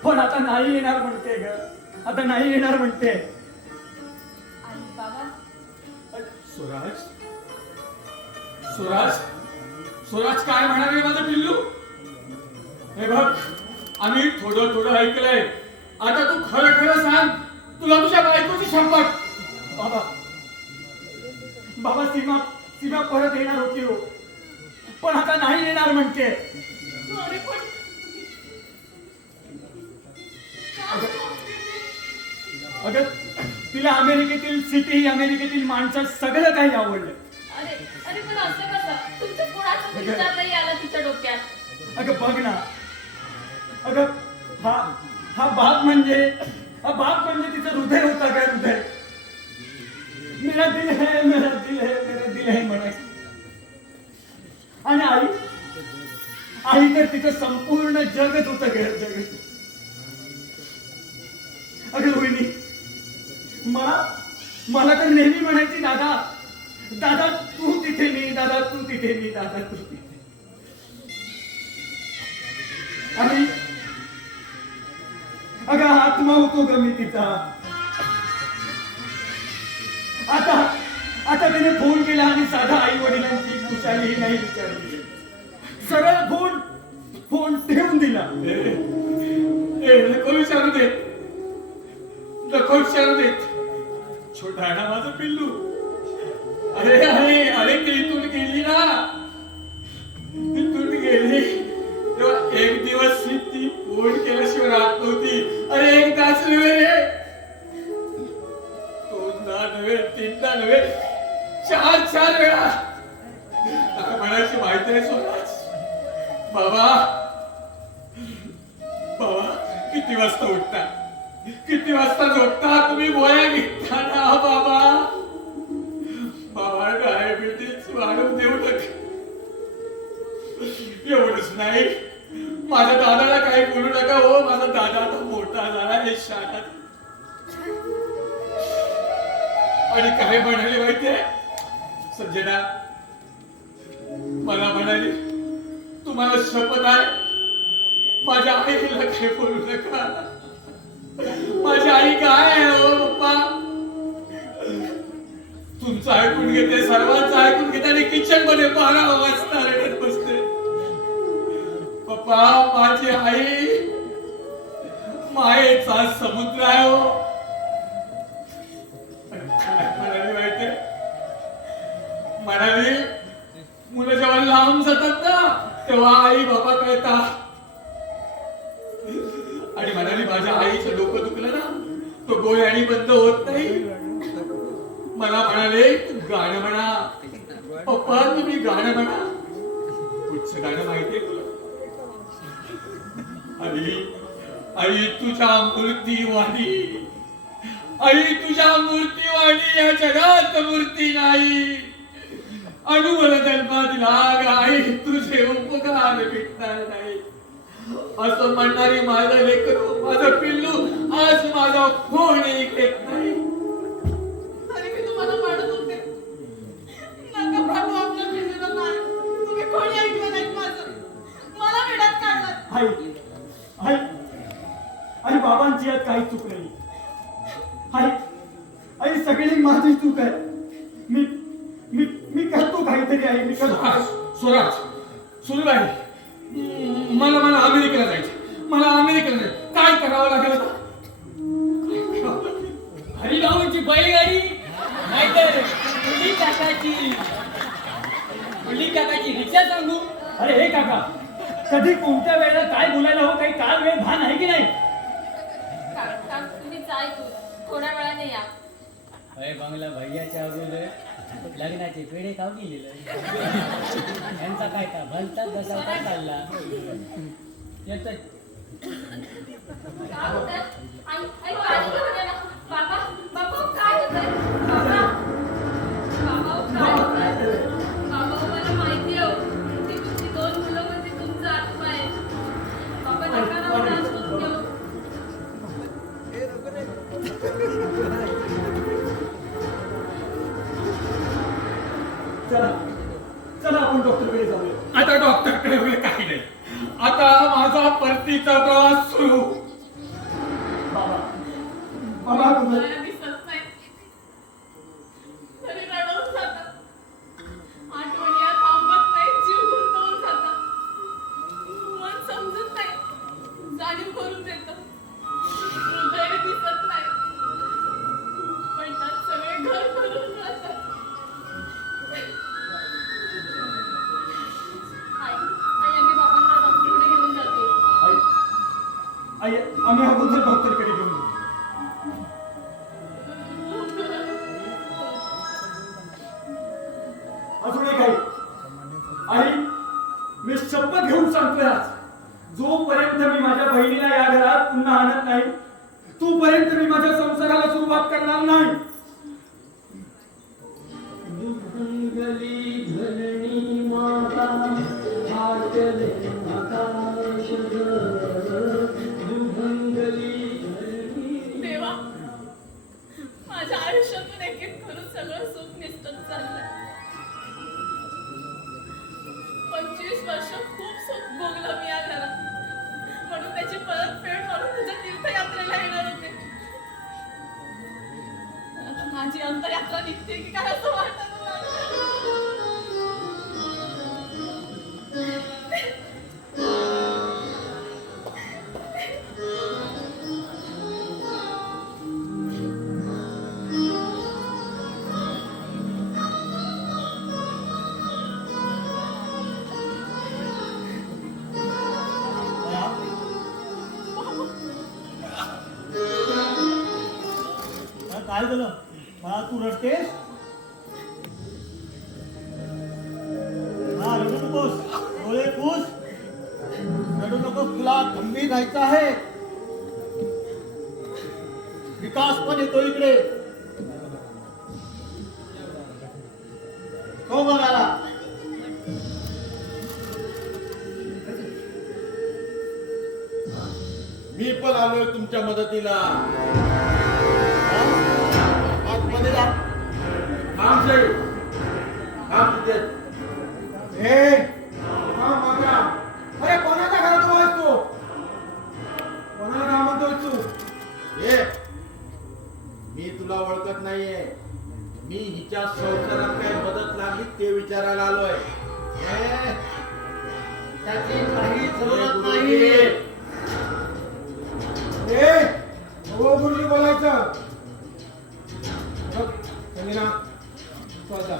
पण आता नाही येणार म्हणते ग. आता नाही येणार म्हणते. आई बाबा, स्वराज, स्वराज, स्वराज काय म्हणाले माझं पिल्लू? हे बघ, आम्ही थोडं थोडं ऐकलंय. आता तू खरं खरं सांग, तुला तुझ्या बायकोची शपथ. बाबा, बाबा सीमा सीमा परत येणार होती हो, पण आता नाही येणार म्हणते. अरे पण अगं तिला अमेरिकेतील सिटी, अमेरिकेतील माणसं सगळं काही आवडलं. अरे अरे पण असं कसं? तुमच्या कोणाचा विचार नाही आला तिच्या डोक्यात? अगं बघ ना, अगं हा बाप म्हणजे तिचं हृदय होतं काय, हृदय. मेरा दिल है, मेरा दिल है, मेरा दिल है म्हणायचं. आणि आई तर तिचं संपूर्ण जगच होतं ग, जगत. अगं रोहिणी, मला तर नेहमी म्हणायची, दादा दादा तू तिथे मी, दादा तू तिथे मी, दादा तू तिथे. आणि अगं आत्मा होतो ग मी तिचा. आता तिने फोन केला आणि साधा आई वडिलांची खुशाली नाही विचारली, सरळ फोन ठेवून दिला. नको विचारू दे, नको विचारू दे. छोटा आहे ना माझं पिल्लू. अरे अरे अरे ती इथून गेली ना, इथून गेली तेव्हा एक दिवस ती फोन केल्याशिवाय राहत नव्हती. अरे एकदाच नव्हे रे, दोनदा नव्हे, तीनदा नव्हे, चार वेळा. आता म्हणायची माहिती आहे स्वराज, बाबा किती वाजता उठता, किती वाजता झोपता तुम्ही? गोळ्या घेता ना बाबा? डायबिटीस वाढू देऊ नका. एवढंच नाही, माझ्या दादाला काही बोलू नका हो. माझा दादा आता मोठा झाला, हे शाळा. आणि काय म्हणाले माहितीये संजना? मला म्हणाली, तुम्हाला शपथ आहे, माझ्या आईला काही बोलू नका. माझी आई काय आहे हो पप्पा? तुमचं ऐकून घेते, सर्वांचं ऐकून घेते आणि किचन मध्ये 12 वाजता रडत बसते. पप्पा, माझी आई मायेचा समुद्र आहे हो. म्हणाली माहितीये, म्हणाली मुलं जेव्हा लांब जातात ना तेव्हा आई बाबा कळतात. आणि म्हणाली माझ्या आईचं डोकं दुखलं ना, तो गोळ्यानी बंद होत नाही. मला म्हणाले तू गाणं म्हणा पप्पा, तुम्ही गाणं म्हणा. कुठचं गाणं माहितीये तुला? आई तुझ्या मूर्तीवाणी, आई तुझ्या मूर्तीवाणी या जगात मूर्ती नाही. अणुवल जन्म दिला आई, तुझे उपकार भेटणार नाही. असं म्हणणारी माझं लेकरू, माझं पिल्लू आज माझा फोनही घेत नाही. अरे मी तुम्हाला म्हणत होते, नका प्रभू आपल्या पिल्लूला मार. तुम्ही कोणी ऐकलं नाही माझं, मला वेड्यात काढलं. आई बाबांची यात काही चूक नाही. आई सगळी माझी चूक आहे. मी करतो काहीतरी. आई मी करतो. स्वराज, सुनबाई, मला अमेरिकेला जायचं. मला अमेरिकेला जायचं. काय करावं लागेल? हरिभाऊंची बैलगाडी नाहीतर मुली काकाची रिक्षा सांगू. अरे हे काका, कधी कोणत्या वेळेला काय बोलायला हवं काही काळ वेळ भान आहे की नाही? काका तुम्ही जा इथून, थोड्या वेळाने या. अरे बंगला भैयाच्या अगोदर लग्नाचे पेढे खाऊ गेलेलं. यांचा काय का भलता बसावता चालला येतं. काय होतंय? आई पाणी घेऊन ये ना. बाबा काय होतंय? बाबा काय होतंय? बाबा मला माहिती आहे की तुमची 2 मुलं म्हणजे तुमचा आत्मा आहे. बाबा नका ना त्रास करून घेऊ. परतीचा प्रवास सुरू. बाबा बाबा तुम्ही मला दिसत नाही तरी रडवून जातात. आठवणी या थांबत नाही, जीव गुंतवून जातात. मन समजत नाही, जाणीव करून देतं. हृदय दिसत नाही, पण त्यात सगळे घर भरून राहतात. आई आम्ही बाबांना डॉक्टरकडे घेऊन जातो. आई आम्ही अगोदर डॉक्टरकडे घेऊन जाऊ. असू दे काही. आई मी शपथ घेऊन सांगतोय आज, जोपर्यंत मी माझ्या बहिणीला या घरात पुन्हा आणत नाही तोपर्यंत मी माझ्या संसाराला सुरुवात करणार नाही. देवा, माझ्या आयुष्यातून एक एक करून सगळं सुख निसटत चाललंय. 25 वर्ष खूप सुख भोगलं मी या घरात, म्हणून त्याची परतफेड म्हणून तुझ्या तीर्थयात्रेला येणार होते. आता माझी अंतरयात्रा निघते की काय असं वाटत काय झालं मला तू रडतेस? हा रडू नकोस, डोळे पुस. रडू नकोस, तुला गंभीर राहायचं आहे. विकास पण येतो इकडे. हो बघाला मी पण आलोय तुमच्या मदतीला. आतमध्ये जा. थांब साहेब, थांब तिथे. अरे कोणाच्या घरात उभा आहेस तू? कोणाला काय म्हणतोय तू? मी तुला ओळखत नाहीये. मी हिच्या संसारात काय मदत लागली ते विचारायला आलोय. त्याची काही जरूरत नाही. हो गुरुजी बोलायचं. समीना तू आता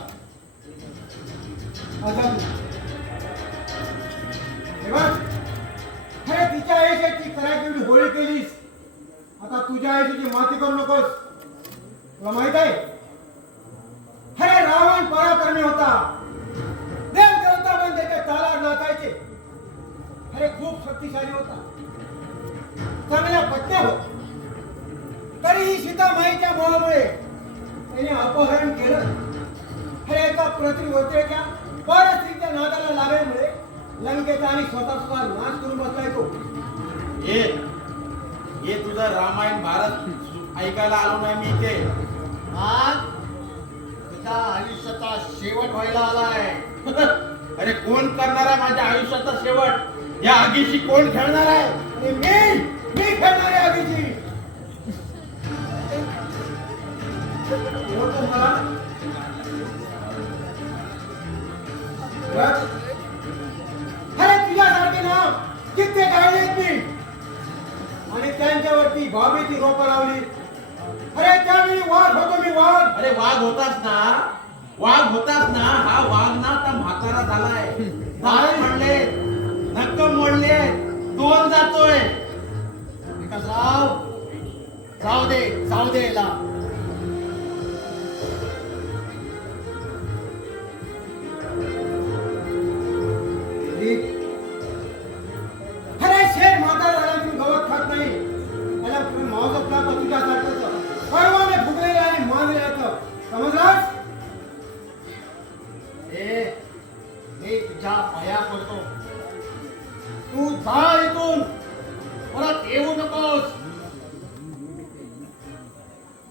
अरे तिच्या आयुष्याची करायची एवढी होळी केलीस, आता तुझ्या आयुष्याची माती करू नकोस. तुला माहित आहे अरे रावण पराक्रमी होता, देव देवता पण त्याच्या तालावर नाचायचे. अरे खूप शक्तिशाली होता, चांगल्या पत्त्या होत. तरीही सीतामाईच्या मोहामुळे त्याने अपहरण केलं. अरे एका प्रतिवतेच्या परस्त्रीच्या नादाला लागल्यामुळे लंकेचा आणि स्वतःचा नाश करून बसलाय तो. हे तुझं रामायण भारत ऐकायला आलो नाही मी इथे. तुझ्या आयुष्याचा शेवट व्हायला आलाय. अरे कोण करणार आहे माझ्या आयुष्याचा शेवट? या आगीशी कोण खेळणार आहे? आणि मी खेळणार आहे आगीची. ओळखतो मला? अरे तुझ्यासारखे ना कित्येक आहेत मी, आणि त्यांच्यावरती बाबीची रोपं लावली. अरे त्यावेळी वाघ होतो मी, वाघ. अरे वाघ होतास ना, वाघ होतास ना. हा वाघ ना आता म्हातारा झालाय. दात पडले, नक्क मोडले, दोन जातोय. जाऊ दे याला. अरे शेर म्हातारा झाला तुम्ही गवत खात नाही. त्याला मावजत लागतं तुझ्यासारखं परवाने फुगलेले आणि मानले जातं. समजलास? मी तुझ्या पाया पडतो, तू जा इथून, परत येऊ नकोस.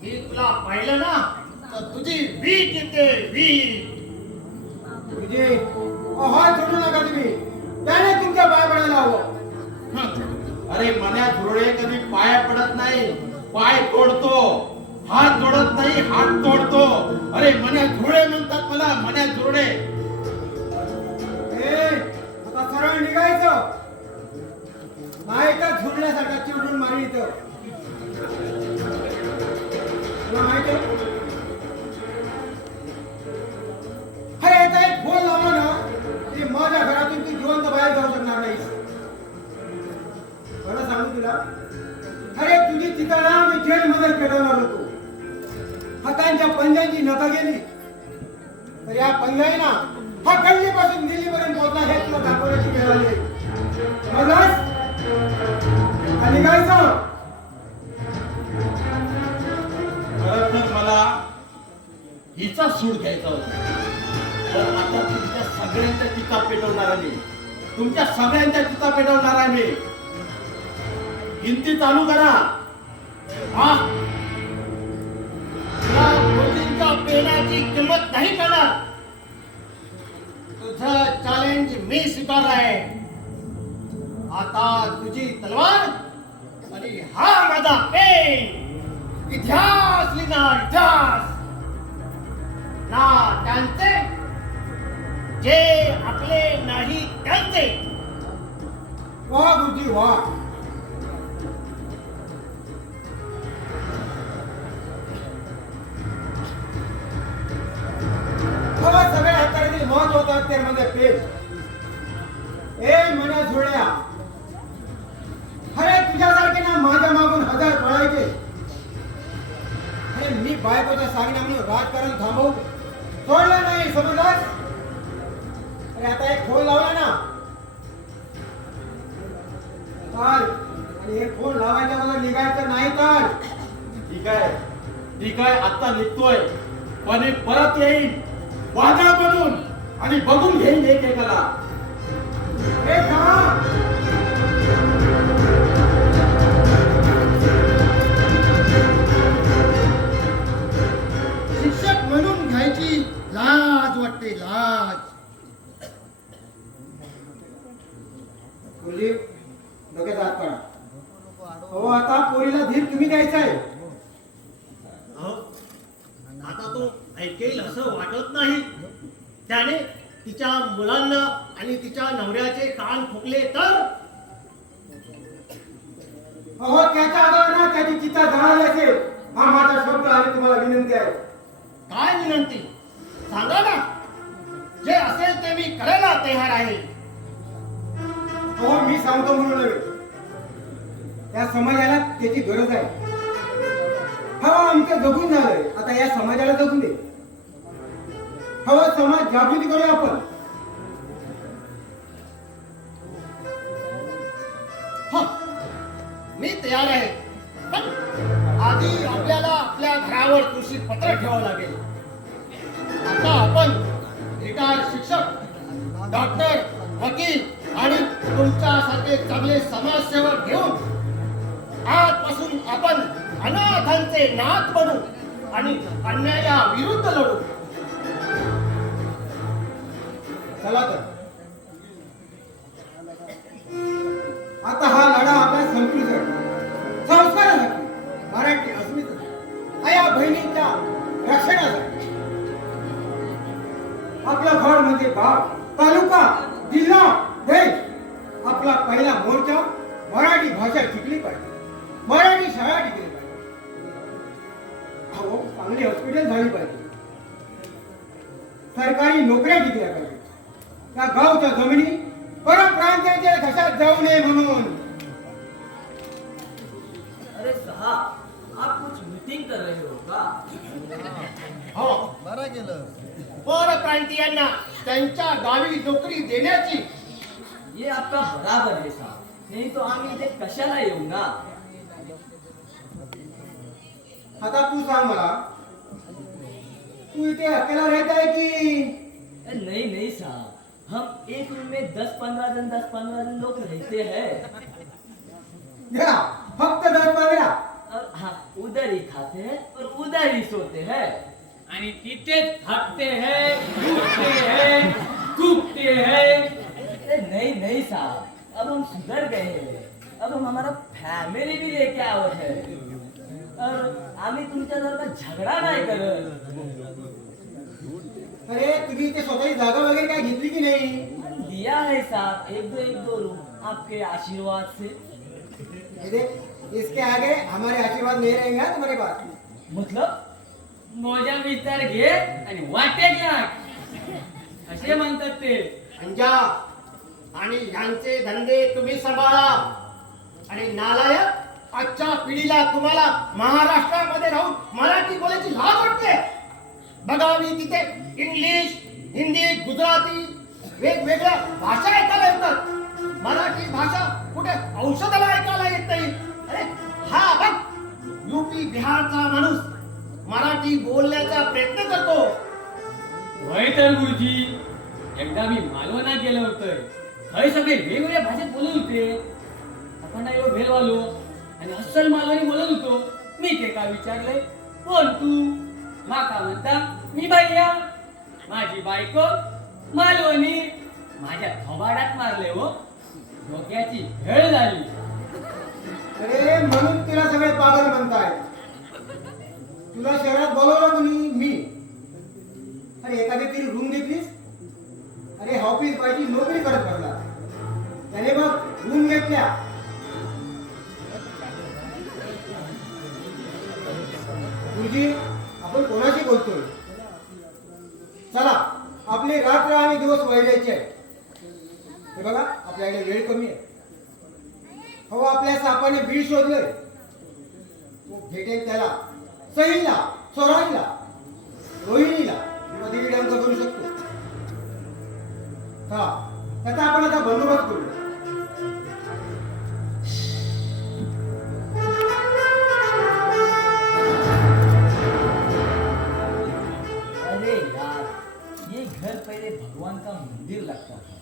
मी तुला पाहिलं ना तर तुझी वीट येते, वीट. हात सोडू नका तुम्ही, त्याने तुमच्या पाय पडायला हवं. अरे मन्या धुरळे कधी पाया पडत नाही, पाय तोडतो. हात जोडत नाही, हात तोडतो. अरे मन्या धुरळे म्हणतात मला, मन्या धुरळे. ए, आता सरळ निघायचं, नाही तर झुरण्यासारखा चिरडून मारी इथं. तुला माहित आहे? अरे याचा एक फोन लावला ना, की माझ्या घरातून तू जिवंत बाहेर जाऊ शकणार नाहीस. खरं सांगू तुला, अरे तुझी चिकाला मी जेलमध्ये पेटवणार होतो. हातांच्या पंजांची नका गेली, तर या पंजाईना हा गल्लीपासून दिल्लीपर्यंत पोहोचला हे तुला दाखवण्याची वेळ आली. समजलास? आणि निघायचं. खरं तर मला हिचा सूड घ्यायचा होता, पण आता तुमच्या सगळ्यांच्या चिता पेटवणार आहे. तुमच्या सगळ्यांच्या चिता पेटवणार आहे. गिनती चालू करा. हा, तुला गोष्टींच्या पेनाची किंमत नाही करणार. तुझं चॅलेंज मी स्वीकारलं आहे. आता तुझी तलवार आणि हा माझा पेन. इतिहास लिहिणार, इतिहास ना त्यांचे जे आपले नाही त्यांचे. वा गुरुजी वा. सगळ्या हातातील महत्वाचा ते म्हणजे पेन. ए मन्या झोळ्या, अरे तुझ्यासारखे ना माझ्या मागून हजार पळायचे. अरे मी बायकोच्या सांगण्या म्हणून राजकारण थांबवून सोडलं नाही. समजलास? अरे आता एक फोन लावला ना, चाल. आणि एक फोन लावायच्या मला निघायचं नाही तर. ठीक आहे, ठीक आहे, आता निघतोय, पण एक परत येईन वादळ बनून आणि बघून घेईन एकेकाला. ए थांब. शिक्षक म्हणून घ्यायची लाज वाटते, लाज. मुली डोक्यात हात काढा. हो आता पोरीला धीर तुम्ही द्यायचा आहे. आता तो ऐकेल असं वाटत नाही. त्याने तिच्या मुलांना आणि तिच्या नवऱ्याचे कान फुकले तर. हो त्याच्या आधार ना त्याची चिता जळाली असेल. हा माझा शब्द आणि तुम्हाला विनंती आहे. काय विनंती? सांगा ना. जे असेल ते मी करायला तयार आहे. हो मी सांगतो म्हणून नव्हे, या समाजाला त्याची गरज आहे. हा आमचं जगून झालंय, आता या समाजाला जगून दे. हवं समाज जागृती करूया आपण. हा, मी तयार आहे. पण आधी आपल्याला आपल्या घरावर कृषी पत्र ठेवावं लागेल. आता आपण रिटायर्ड शिक्षक, डॉक्टर, वकील आणि तुमच्यासारखे चांगले समाजसेवक घेऊन आजपासून आपण अनाथांचे नाथ बनू आणि अन्यायाविरुद्ध लढू. चला तर आता हा लढा आपल्या संस्कृतीसाठी, संस्कारासाठी, मराठी अस्मितेसाठी, या बहिणींच्या रक्षणासाठी. आपलं घर म्हणजे गाव, तालुका, जिल्हा, देश. आपला पहिला मोर्चा मराठी भाषा शिकली पाहिजे, मराठी शाळा टिकली पाहिजे, अहो चांगली हॉस्पिटल झाली पाहिजे, सरकारी नोकऱ्या टिकल्या पाहिजे. त्या गावच्या जमिनी परप्रांतांच्या घशात जाऊ नये म्हणून. अरे साहब, आप कुछ मीटिंग कर रहे हो का? हो, बरं केलं. परप्रांतीयांना त्यांच्या गावी नोकरी देण्याची. ये आपका बराबर है साहब, नहीं तो आम्ही इथे कशाला येऊ ना. आता तू सांग मला, तू इथे अकेला रहता है की? नहीं नहीं साहब, हम एक रूम में 10-15 जन लोग रहते हैं. घ्या फक्त 10-15. और हाँ, उधर ही खाते हैं और उधर ही सोते हैं. आणि तिथेच थाकते हैं, उठते हैं, कूदते हैं. अरे नहीं नहीं साहब, अब हम सुधर गए हैं. अब हम हमारा फैमिली भी लेके आवत है और आम्ही तुमच्या जर झगडा नाही करत. अरे तुम्ही ते स्वतःची जागा वगैरे काय घेतली की नाही? लिया है साहब, एक दो रूम आपके आशीर्वाद से. ये देख, इसके आगे हमारे आशीर्वाद नहीं रहेंगे हाँ तुम्हारे पास. मतलब मोजा विस्तार घे आणि वाटे घ्या असे म्हणतात ते. अंजा आणि यांचे धंदे तुम्ही सांभाळा. आणि नालायक, आजच्या पिढीला तुम्हाला महाराष्ट्रामध्ये राहून मराठी बोलायची लाज वाटते. बघा मी तिथे इंग्लिश, हिंदी, गुजराती वेगवेगळ्या भाषा ऐकायला येतात. मराठी भाषा कुठे औषधाला ऐकायला येत नाही. अरे हा बघ, यूपी बिहारचा माणूस मराठी बोलण्याचा प्रयत्न करतो. होय तर गुरुजी, एकदा मी मालवणात गेलो होतं. थंय सगळे वेगवेगळ्या भाषेत बोलत होते. आपण नाही भेलवालो आणि अस्सल मालवणी बोलत होतो. मी ते का विचारलंय, कोण तू? माका म्हणता मी भैया, माझी बायको मालवणी. माझ्या थोबाडात मारले हो, डोक्याची भेळ झाली. अरे म्हणून तिला सगळे पागल म्हणताय. तुला शहरात बोलवलं कोणी? मी. अरे एखादी तरी रूम घेतलीस? अरे ऑफिस बायची नोकरी करत बसला. त्याने मग रूम घेतल्या. गुरुजी, आपण कोणाशी बोलतोय? चला, आपली रात्र आणि दिवस वैरायचे आहे. हे बघा, आपल्याकडे वेळ कमी आहे. हो, आपल्या सापाने बीड शोधलंय. तो भेटेल त्याला, सईला, स्वराजला, रोहिणीला मध्ये विड्यांचा करू शकतो. हा, त्याचा आपण आता बंदोबस्त करू. अरे यार, ये घर पहले भगवान का मंदिर लगता था,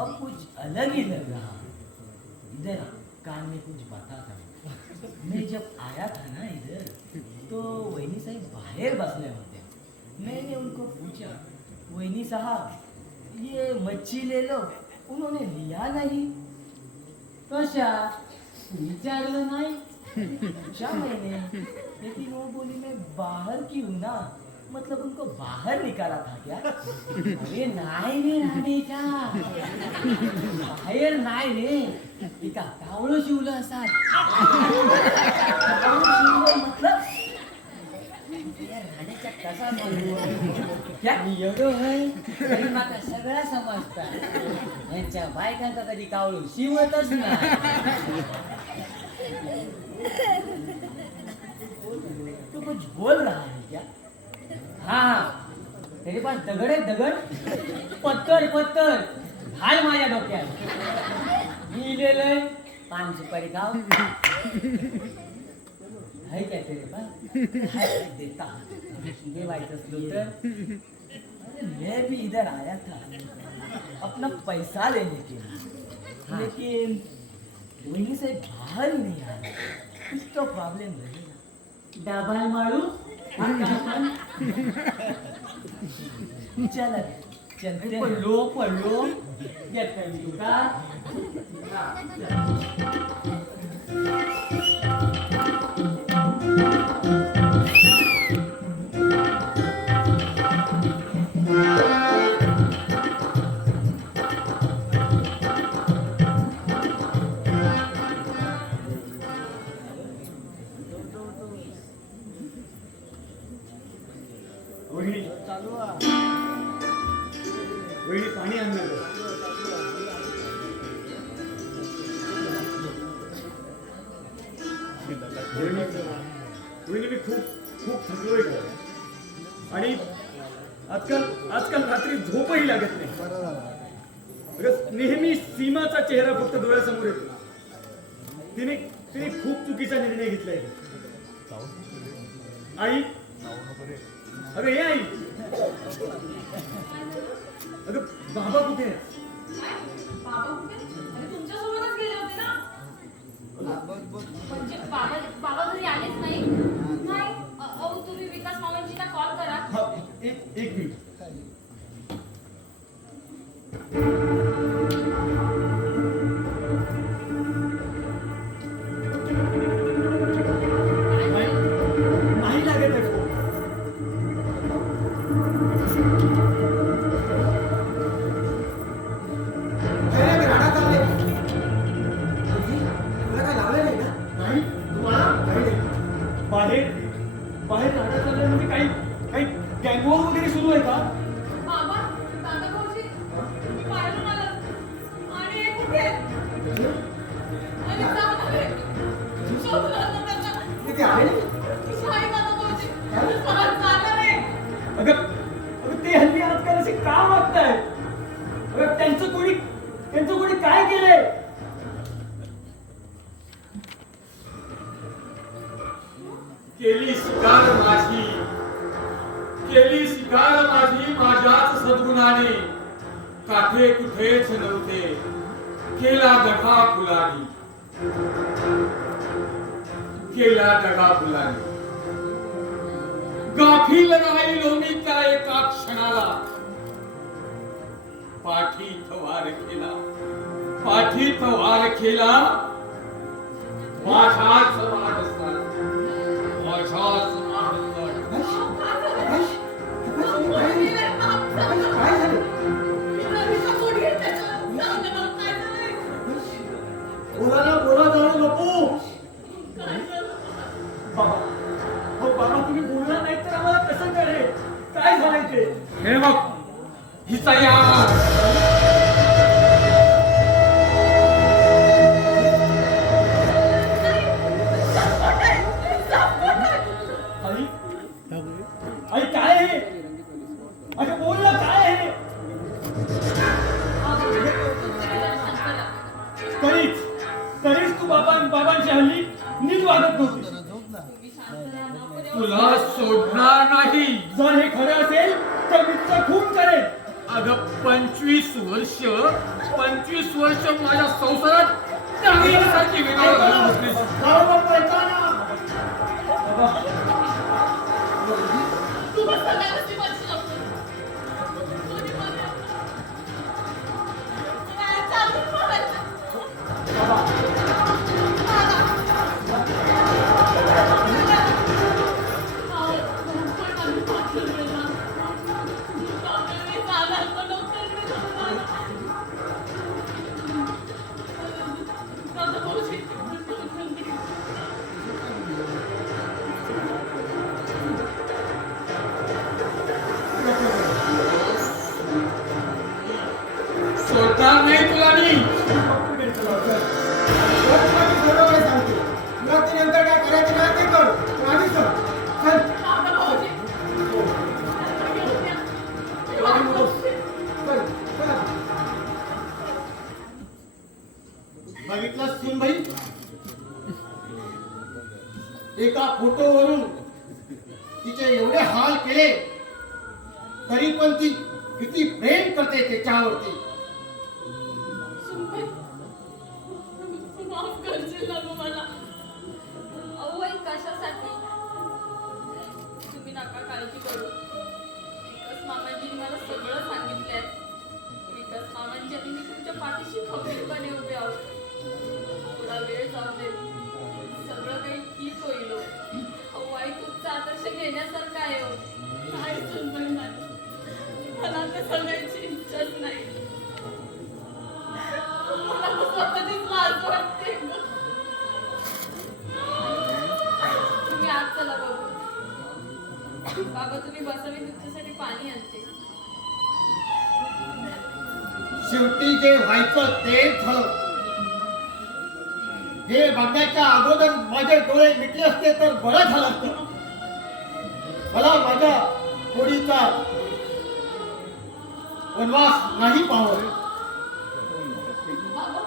अब कुछ अलग ही लग रहा. इधर कान में कुछ बाता था. मैं जब आया था ना इधर, तो वहीनी साहब बाहर बसले होते. मैंने उनको पूछा, वहीनी साहब ये मच्छी ले लो. उन्होंने लिया नहीं. कशा विचारलं नाही? पूछा मैंने, लेकिन वो बोली मैं बाहर की हूँ ना, मतलब उनको बाहर निकाला था क्या? अरे नाही रे राणीच्या, बाहेर नाही रे. एका कावळं शिवलं असा. मतलब या राणीच्या कसा म्हणू? क्या एवढं होय तरी माका सगळा समजतात. यांच्या बायकांचा कधी कावळू शिवतच नाही. तू कुछ बोल रहा है क्या? हाँ, तेरे पास दगड आहे दगड? पत्तर पत्तर घाल माझ्या डोक्यात. मी लिहिलंय 5 सुपारी खाव. है क्या तेरे पास? है, देता. देवायचं असलो तर. अरे मैं भी इधर आया था अपना पैसा लेने के लिए, लेकिन वहीं से बाहर ही नहीं आया. कुछ तो प्रॉब्लम रहेगा. डबाल मारू. चल चलते हैं. पडलो येत मी तुका. वहिनी वहिनी पाणी आणणार. वहिनी मी खूप थकलोय का. आणि आजकाल रात्री झोपही लागत नाही. अगं, नेहमी सीमाचा चेहरा फक्त डोळ्यासमोर येतो. तिने खूप चुकीचा निर्णय घेतलाय. आई, अगं ये आई. अगं बाबा कुठे आहे? बाबा कुठे? अरे तुमच्यासोबतच गेले होते ना. म्हणजे बाबा घरी आलेच नाही? नाही. अहो तुम्ही विकास मामांजीला कॉल करा. हा, एक मिनिट. काही गँगवॉर वगैरे सुरू आहे का? बाबा दादा भाऊजी बाहेरून आलं आणि हे कुठे आणि जाऊन आले शोधलं होतं त्यांना किती आहे? शाही दादा भाऊजी सहज जाणार आहे. अगं ते हल्ली आजकाल असे का वागतायत? अगं त्यांचं कोणी काय केलंय? केली शिकार माझी माझ्याच सद्गुणाने काठे कुठेच नव्हते केला दगा फुलानी गाफील राहिलो मी त्या एका क्षणाला पाठीत वार केला माझाच वारसा काय झालं? रवीचा कोणी आहे त्याच्यावर? जाऊ दे मला, काय झालंय? बोला जाऊ नको. काय झालं? बाबा तुम्ही बोलला नाही तर आम्हाला कसं कळेल काय झालंय ते? हे बघ हिचा या आई काय आहे? अगं बोल ना काय आहे? तरीच तू बाबांची हल्ली नीट वागत नव्हती. तुला सोडणार नाही. जर हे खरं असेल तर मी तुझा खून करेन. अगं 25 वर्ष माझ्या संसारात चांगल्यासारखी विनोद घालून बसलीस. तू बस सगळ्यांची माझी नव्हती. कोणी मला काय चालून बोलायचं? सोडणार नाही तुला मी. बरोबर सांगते. तुला ते नंतर काय करायचं नाही ते कर. तू आधी कर. चल. चल. चल. बघितलं सुनबाई, एका फोटोवरून तिचे एवढे हाल केले तरी पण ती किती प्रेम करते त्याच्यावरती. माफ करशील ना गं मला? अहो आई, कशासाठी? तुम्ही नका काळजी करू. विकास मामांजींनी मला सगळं सांगितलंय. विकास मामांजी आणि मी तुमच्या पाठीशी खंबीरपणे उभे आहोत. थोडा वेळ जाऊ दे, सगळं काही ठीक होईल. अहो आई, तुमचा आदर्श घेण्यासारखा आहे हो. काय सुनबाई नाही, मला आता सगळ्यांची इच्छाच नाही. मला तर स्वतःचीच लाज वाटते. तुम्ही आज चला बघू. बाबा तुम्ही बसा, मी तुमच्यासाठी पाणी आणते. शेवटी जे व्हायचं तेच झालं. हे बघण्याच्या अगोदर माझे डोळे मिटले असते तर बरं झालं असतं. मला माझ्या पोरीचा वनवास नाही पाहावा. बाबा,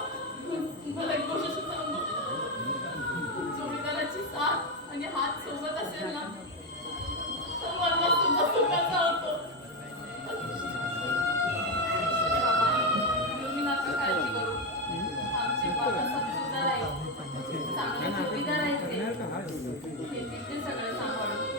मला एक गोष्ट सांगू. जोडीदाराची साथ आणि हात सोबत असेल ना तर मला सुद्धा सुखाचा होतो. बाबा तुम्ही नका काळजी करू. आमचे बाबा समजूतदार आहेत, चांगले जोडीदार आहेत ते. घेतील सगळं सांभाळून.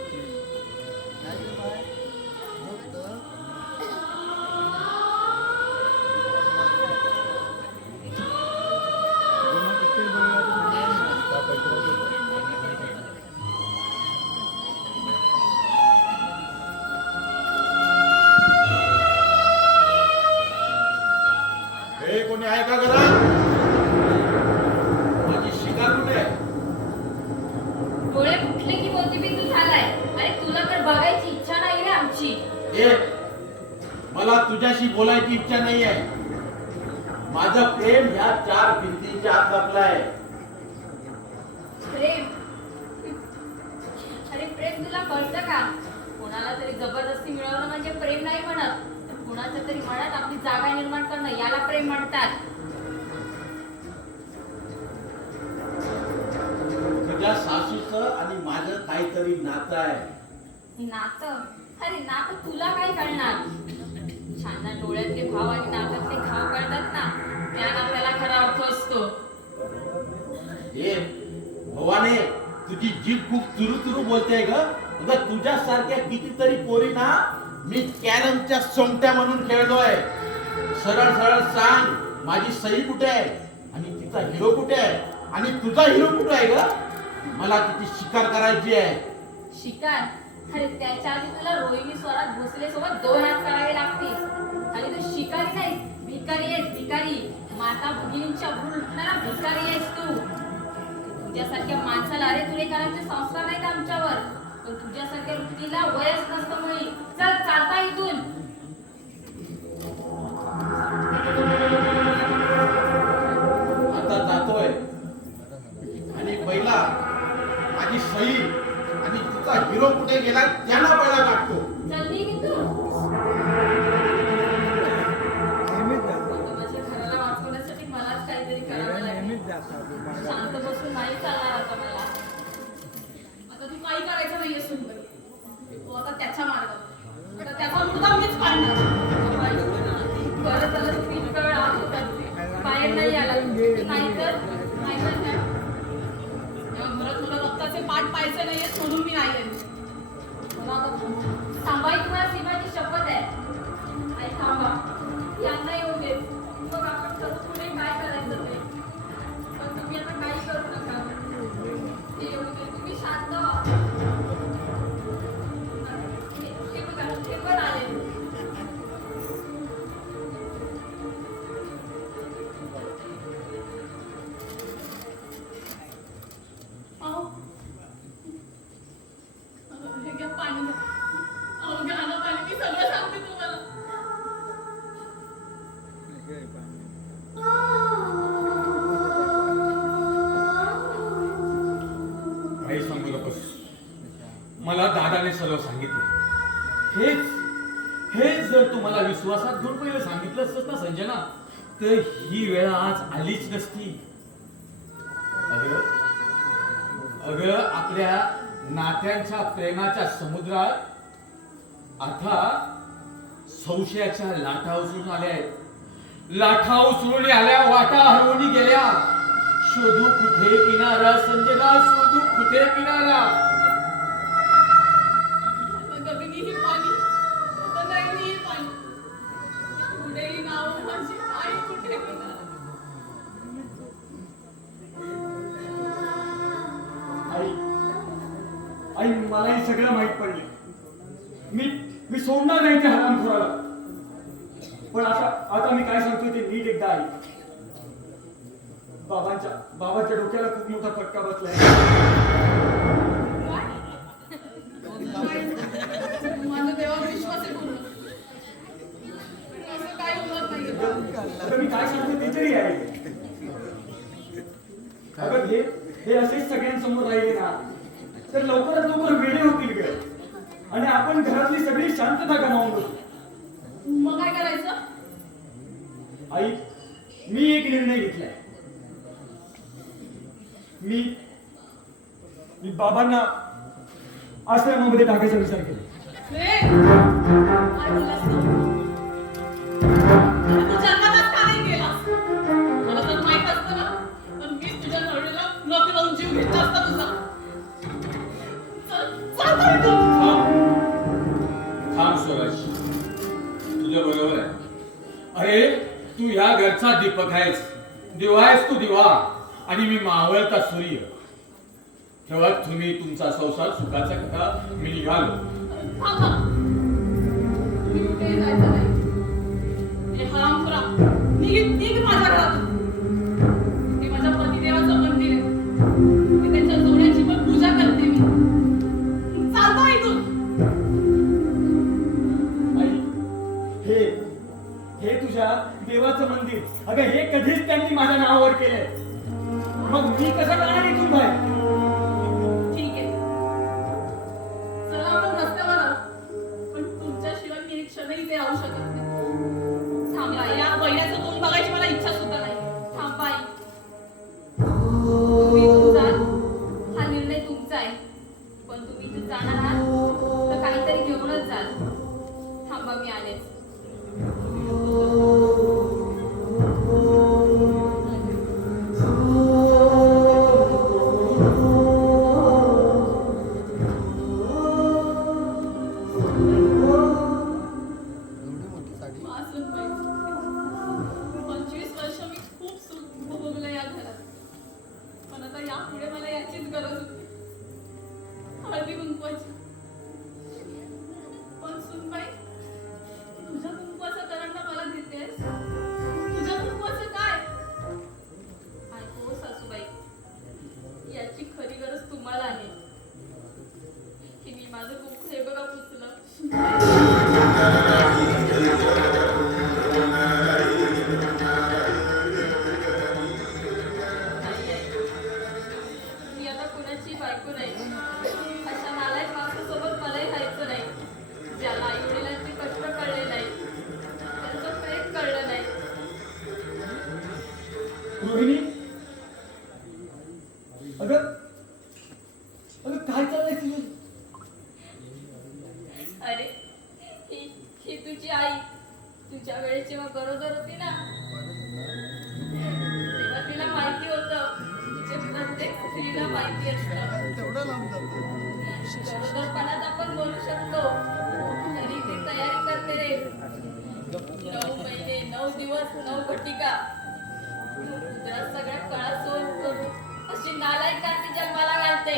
ए मला तुझ्याशी बोलायची इच्छा नाही आहे. माझं प्रेम ह्या 4 भिंतींच्या आत लपलंय. प्रेम अरे प्रेम तुला कळतं का? कोणाला तरी जबरदस्ती मिळवणं म्हणजे प्रेम नाही म्हणत. कुणाच्या तरी मनात आपली जागा निर्माण करणं याला प्रेम म्हणतात. तुझ्या सासूचं आणि माझं काहीतरी नातं आहे. नातं अरे नातं तुला काय कळणार? छान डोळ्यातले भाव आणि नात्यातले घाव कळतात ना, त्या नात्याला खरा अर्थ असतो. ए भवाने, तुझी जीभ खूप चुरू बोलते ग. अगं तुझ्यासारख्या कितीतरी पोरी ना मी कॅरमच्या सोंगट्या म्हणून खेळलोय. सरळ सरळ सांग, माझी सई कुठे आहे आणि तिचा हिरो कुठे आहे आणि तुझा हिरो कुठे आहे ग? मला तिची शिकार करायची आहे. शिकार अरे त्याच्या आधी तुला रोहिणी स्वरात भोसले सोबत 2 हात करावे लागतील. आणि तू शिकारी नाही, भिकारी आहेस. भिकारी, माता भगिनींच्या भूल उठणारा भिकारी आहेस तू. तुझ्यासारख्या माणसाला अरे तुरे करायचे संस्कार नाहीत आमच्यावर, पण तुझ्यासारख्या वृत्तीला वयच नसतं मुळी. चल चालता इथून. आता जातोय आणि पहिला माझी सई आणि तिचा हिरो कुठे गेला त्याला पहिला टाकतो. चल निघ इथून. नेहमीच जातो. आता माझ्या घराला वाचवण्यासाठी मलाच काहीतरी करावं लागेल. नेहमीच जातो. शांत बसून नाही चालणार आता मला. आता तू काही करायचं नाहीये सुंदर. तो आता त्याच्या मार्गावर. आता त्याचा मुद्दा मीच पाडणार. बरं झालं तू इतका वेळ आत होता. बाहेर नाही आला नाहीतर काय? तेव्हा घरात तुला रक्ताचे पाठ पाहायचे नाहीये म्हणून मी नाही आले. मला आता थांबाई तुम्हाला सीमाची शपथ आहे. आई थांबा, यांना येऊ देत. मग आपण ठरवू पुढे काय करायचं ते. पण तुम्ही आता काही करू नका. ते येऊ दे, तुम्ही शांत व्हा. हे बघा, हे पण आले. अहो, हे घ्या पाणी घ्या. अहो घ्या ना पाणी, मी सगळं सांगते तुम्हाला. काही सांगू नकोस. मला दादाने सर्व सांगितलं. हेच जर तुम्हाला विश्वासात घेऊन पहिलं सांगितलं असतं ना संजना, तर ही वेळ आज आलीच नसती. अगं आपल्या नात्यांच्या प्रेमाच्या समुद्रात आता संशयाच्या लाटा उसळून आल्या आहेत. लाटा उसळून आल्या, वाटा हरवून गेल्या. शोधू कुठे किनारा संजना, शोधू कुठे किनारा. आता गगनीही पाणी, आता नयनीही पाणी. पुढेही नाव माझी आई कुठे गेला. आई मलाही सगळं माहित पडले. मी सोडणार नाही ते हरामखोराला. पण आता मी काय सांगतोय ते नीट एकदा आई. बाबाच्या डोक्याला खूप मोठा फटका बसलाय. माझा देवावर विश्वास आहे पूर्ण. असं काही होणार नाहीये. आता मी काय सांगतो ते तरी आहे. अगं हे असेच सगळ्यांसमोर राहिले ना तर लवकरात लवकर वेडे होतील ग. आणि आपण घरातली सगळी शांतता गमावून बसू. मग काय करायचं? आई मी एक निर्णय घेतलाय. मी बाबांना आश्रमामध्ये टाकायचा विचार केला. काय बोललास तू? अरे तू जन्मातच का नाही गेलास? मला जर माहित असतं ना तर मी तुझ्या नवऱ्याला नोकरी लावून जीव घेतला असता तुझा. चल बरं तू. थांब स्वराज, तुझं बरोबर आहे. अरे तू या घरचा दीपक आहेस. दिवा आहेस तू, दिवा. आणि मी मावळता सूर्य. तेव्हा तुम्ही तुमचा संसार सुखाचा करा. मी निघालो. थांबा. तुम्ही कुठेही जायचं नाही. हे हरामखोरा, निघ माझ्या घरातून. हे माझ्या पतिदेवाचं मंदिर आहे. मी त्यांच्या जोड्याची पण पूजा करते मी. चालतो इथून. अगं हे कधीच त्यांनी माझ्या नावावर केलंय. मग मी कसं जाणार इथून बाहेर? ठीक आहे, चला आपण रस्त्यावर आलो. पण तुमच्याशिवाय मी एक क्षणही ते राहू शकत नाही. थांबा या बैलाचं तोंड बघायची मला इच्छा सुद्धा नाही. थांबा आई. तुम्ही इथून जाल हा निर्णय तुमचा आहे, पण तुम्ही इथून जाणार आहात तर काहीतरी घेऊनच जाल. थांबा मी आलेच. वाचून पाहिजे. 25 वर्ष मी खूप सुख भोगलं या घरात, पण आता यापुढे मला याचीच गरज होती, हळदी कुंकवाची. पण सुनबाई, तुझ्या कुंकवाचा करंडा मला देतेस? तुझ्या कुंकवाचं काय? ऐको सासूबाई, याची खरी गरज तुम्हाला आहे की मी माझं कुंकू हे बघा पुसलं. मी आता कुणाची बायको नाही. अशा नालायक माणसासोबत मलाही राहायचं नाही, ज्याला आई वडिलांचे कष्ट कळले नाही, त्यांचं प्रेम कळलं नाही. रोहिणी, अगं अगं काय चाललंय तुझं? अरे ही तुझी आई तुझ्या वेळेस जेव्हा गरोदर होती ना, तेव्हा तिला माहिती होतं जे प्रत्येक स्त्रीला माहिती असतं. गरोदरपणात आपण बोलू शकतो, तरी ती तयारी करते रे. 9 महिने 9 दिवस 9 घटिका उदरात सगळ्या कळा सोन करून अशी नालायकांनी जन्माला घालते.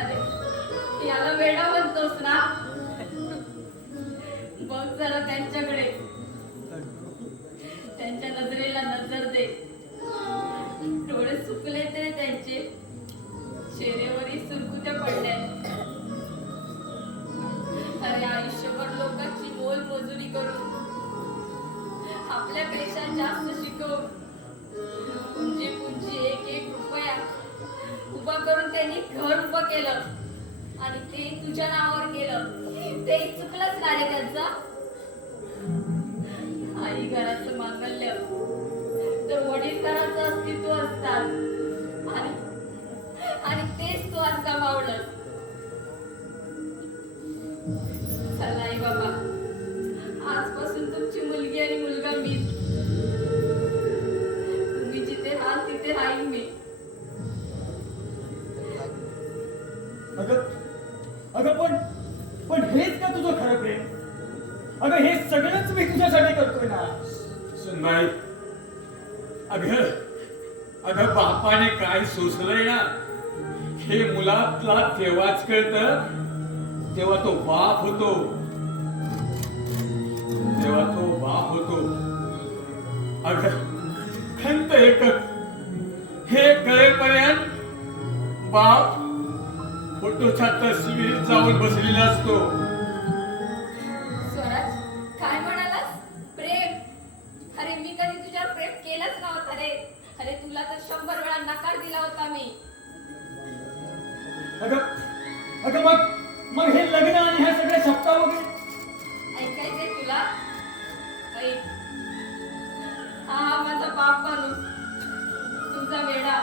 अरे याला वेडा म्हणतोस ना? बघ जरा त्यांच्याकडे, त्यांच्या नजरेला नजर दे. डोळे सुकले ते त्यांचे, चेहऱ्यावरही सुरकुत्या पडल्या. अरे आयुष्यभर लोकांची मोल मजुरी करून आपल्यापेक्षा जास्त शिकवून पुंजी पुंजी एक एक रुपया उभा करून त्यांनी घर उभं केलं आणि ते तुझ्या नावावर केलं. ते चुकलंच ना रे त्यांचं? आई घराचं मांगल्य तर वडील घराचं अस्तित्व असतात आणि तेच तू आज गमावलं. चला आई बाबा, आजपासून तुमची मुलगी आणि मुलगा मी. तुम्ही जिथे राहाल तिथे राहील मी. अगं पण हेच का तुझं खरं प्रेम? अगं हे सगळंच मी तुझ्यासाठी करतोय ना. सुनबाई, अगं बापाने काय सोसलंय ना, हे मुलातला तेव्हाच कळतं तेव्हा तो बाप होतो. अगं खंत एकच, हे कळेपर्यंत बाप फोटोच्या तस्वीर जाऊन बसलेला असतो. स्वराज, काय म्हणालास? प्रेम? अरे मी कधी तुझ्यावर प्रेम केलंच नव्हतं रे. अरे तुला तर 100 वेळा नकार दिला होता मी. अगं मग हे लग्न आणि ह्या सगळ्या शब्दा वगैरे ऐकायचंय तुला? ऐक, हा माझा बाप माणूस, तुझा वेडा.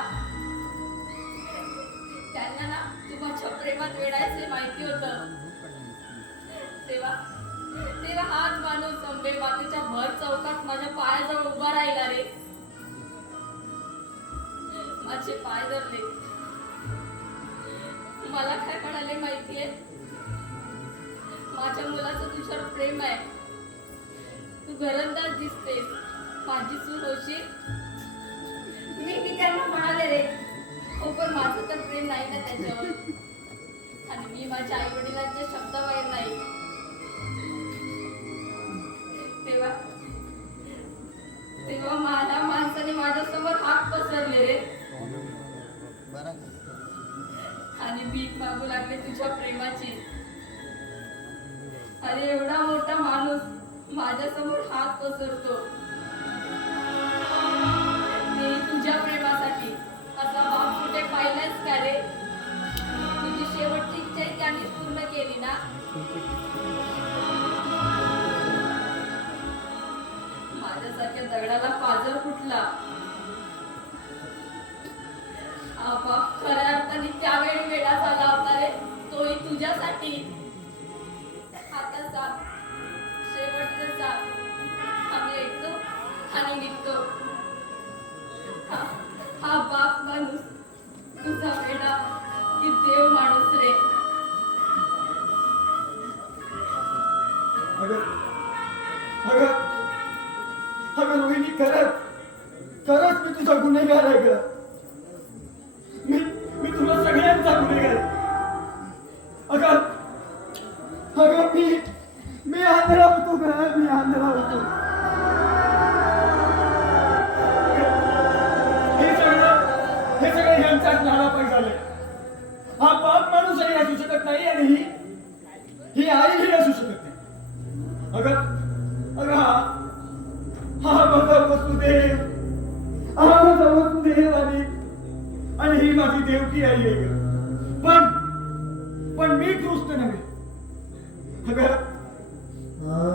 त्यांना ना तू माझ्या प्रेमात वेडायचे माहिती होतं. तेव्हा हाच माणूस अंबे मातेच्या भर चौकात माझ्या पायाजवळ उभा राहिला रे. माझे पाय धरले. मला काय म्हणाले माहितीये? माझ्या मुलाचं तुझ्यावर प्रेम आहे, तू घरंदाज दिसतेस, माझी सून होशील. मी त्यांना म्हणाले रे, हो पण माझं तर प्रेम नाही ना त्याच्यावर, आणि मी माझ्या आई वडिलांच्या शब्दाबाहेर नाही. तेव्हा माझ्या माणसाने माझ्यासमोर हात पसरले रे आणि भीक मागू लागले तुझ्या प्रेमाची. अरे एवढा मोठा माणूस माझ्यासमोर हात पसरतो. मी तुझ्या प्रेमासाठी असा बाप कुठे पाहिलाच का रे? तुझी शेवटची इच्छा त्यांनीच पूर्ण केली ना. माझ्यासारख्या दगडाला पाजर फुटला. हा बाप खऱ्या अर्थाने त्यावेळी वेडा झाला होता रे, तोही तुझ्यासाठी. आता सांग, शेवटचं सांग, आम्ही ऐकतो आणि निघतो. हा बाप माणूस तुझा वेडा की देव माणूस रे? अगं रोहिणी, खरंच मी तुझा गुन्हेगार आहे ग. मी तुला सगळ्यांचा गुन्हेगार. अगं मी आंधळा होतो ग, मी आंधळा होतो. हे सगळं यांचाच लाडापाय झाले. हा बाप माणूसही असू शकत नाही आणि ही आईही असू शकत नाही. अगं हा माझा वसुदेव, आणि ही माझी देवकी आई आहे ग. पण मी कृष्ण नव्हे.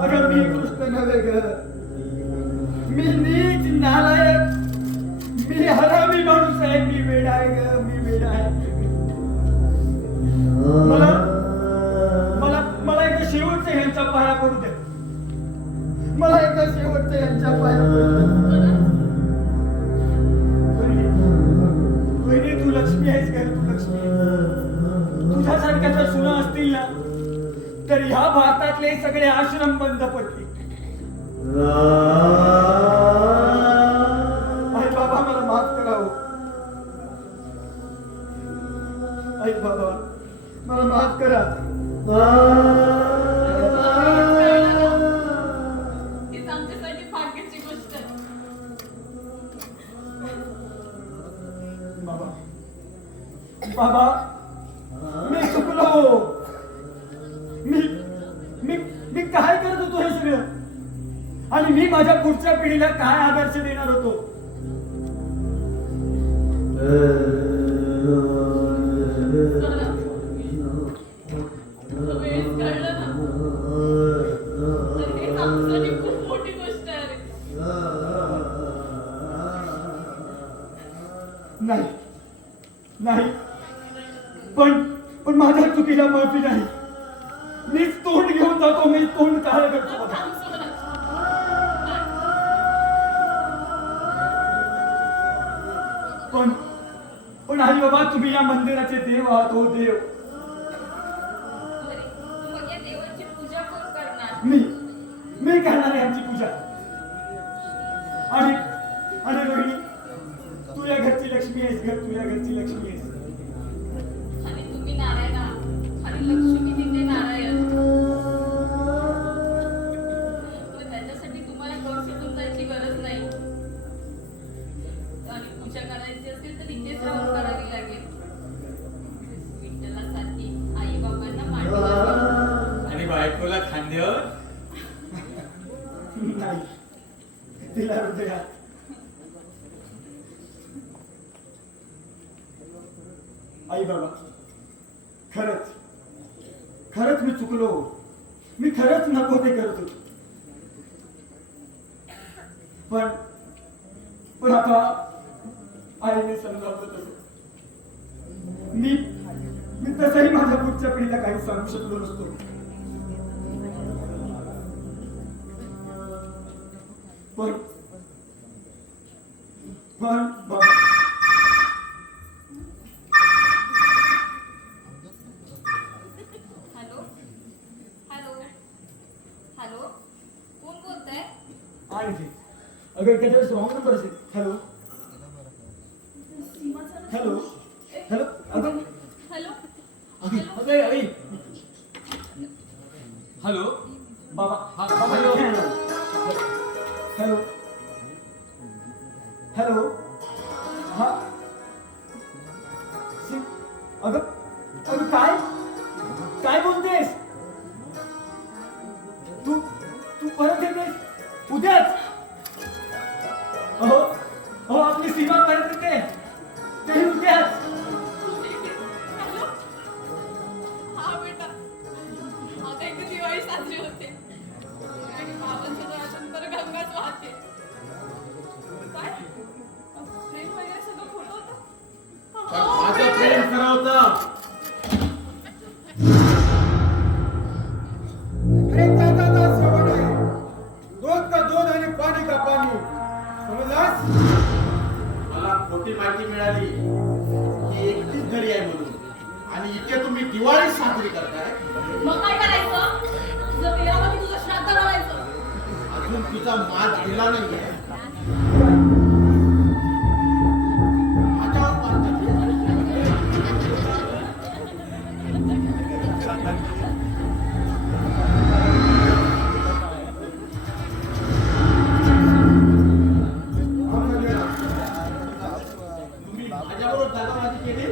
अगं मी कृष्ण नव्हे ग. मी नीच, नालायक, मी हरामी माणूस आहे. मी वेडा आहे ग, मी वेडा आहे. मला एका शेवटच्या ह्यांच्या पाया पडू दे. मला एका शेवटच्या ह्यांच्या पाया पडू दे. वहिनी, तू लक्ष्मी आहेस का? तू लक्ष्मी आहेस. तुझ्यासारख्या जर सुना असतील ना, तर ह्या भारतातले सगळे आश्रम बंद पडतील. आई बाबा, मला माफ करावं. आई बाबा, मला माफ करा. हीच आमच्यासाठी भाग्याची गोष्ट आहे. बाबा, मी चुकलो. मी काय करत होतो हे सगळं? आणि मी माझ्या पुढच्या पिढीला काय आदर्श देणार होतो? वेळेस कळलं ना, तर हेच आमच्यासाठी खूप मोठी गोष्ट आहे रे. नाही, पण माझ्या चुकीला माफी नाही. मीच तोंड घेऊन जातो. मी तोंड काय करतो? थांब सोना. पण आई बाबा, तुम्ही या मंदिराचे देव आहात. हो देव. मग या देवाची पूजा कोण करणार? मी करणार आहे आमची पूजा. आणि रोहिणी, तू या घरची लक्ष्मी आहेस ग. तू या घरची लक्ष्मी आहेस. आणि तुम्ही नारायण आहात आणि लक्ष्मी तिथे नारायण. मग त्याच्यासाठी तुम्हाला घर सोडून जायची गरज नाही. आणि पूजा करायची असेल तर इथेच राहून करावी लागेल. विठ्ठलासारखी आई बाबांना मांडीवर आणि बायकोला खांद्यावर. नाही, तिला हृदयात. आई बाबा, खरंच मी चुकलो. मी खरंच नको ते करत होतो. पण आता आईने समजावलं तसं. मी तसंही माझ्या पुढच्या पिढीला काही सांगू शकलो नसतो. पण बाबा, हॅलो, कोण बोलतंय? आणि अगर त्याच्या रॉंग नंबर असेल. हॅलो हॅलो हॅलो अगं हॅलो. अगं आई. हॅलो बाबा. बाबा, हॅलो हॅलो हॅलो. हा अगं काय बोलतेस तू? परत साजरी होते आणि बाबांच्या डोळ्यातून तर गंगाच वाहते. काय प्रेम वगैरे सगळं खोटं होतं? माझं प्रेम खरं होतं. अरे दादा श्रवण आहे, दूध का दूध आणि पाणी का पाणी, समजलास? मला खोटी माहिती मिळाली की एकटीच घरी आहे म्हणून, आणि इथे तुम्ही दिवाळी साजरी करताय. मग काय करायचं? तुझं तेरामध्ये तुझं श्राद्ध घालायचं. अजून तुझा माज गेला नाहीये. माझ्यावर माज तुम्ही माझ्याबरोबर दादाबाजी केली,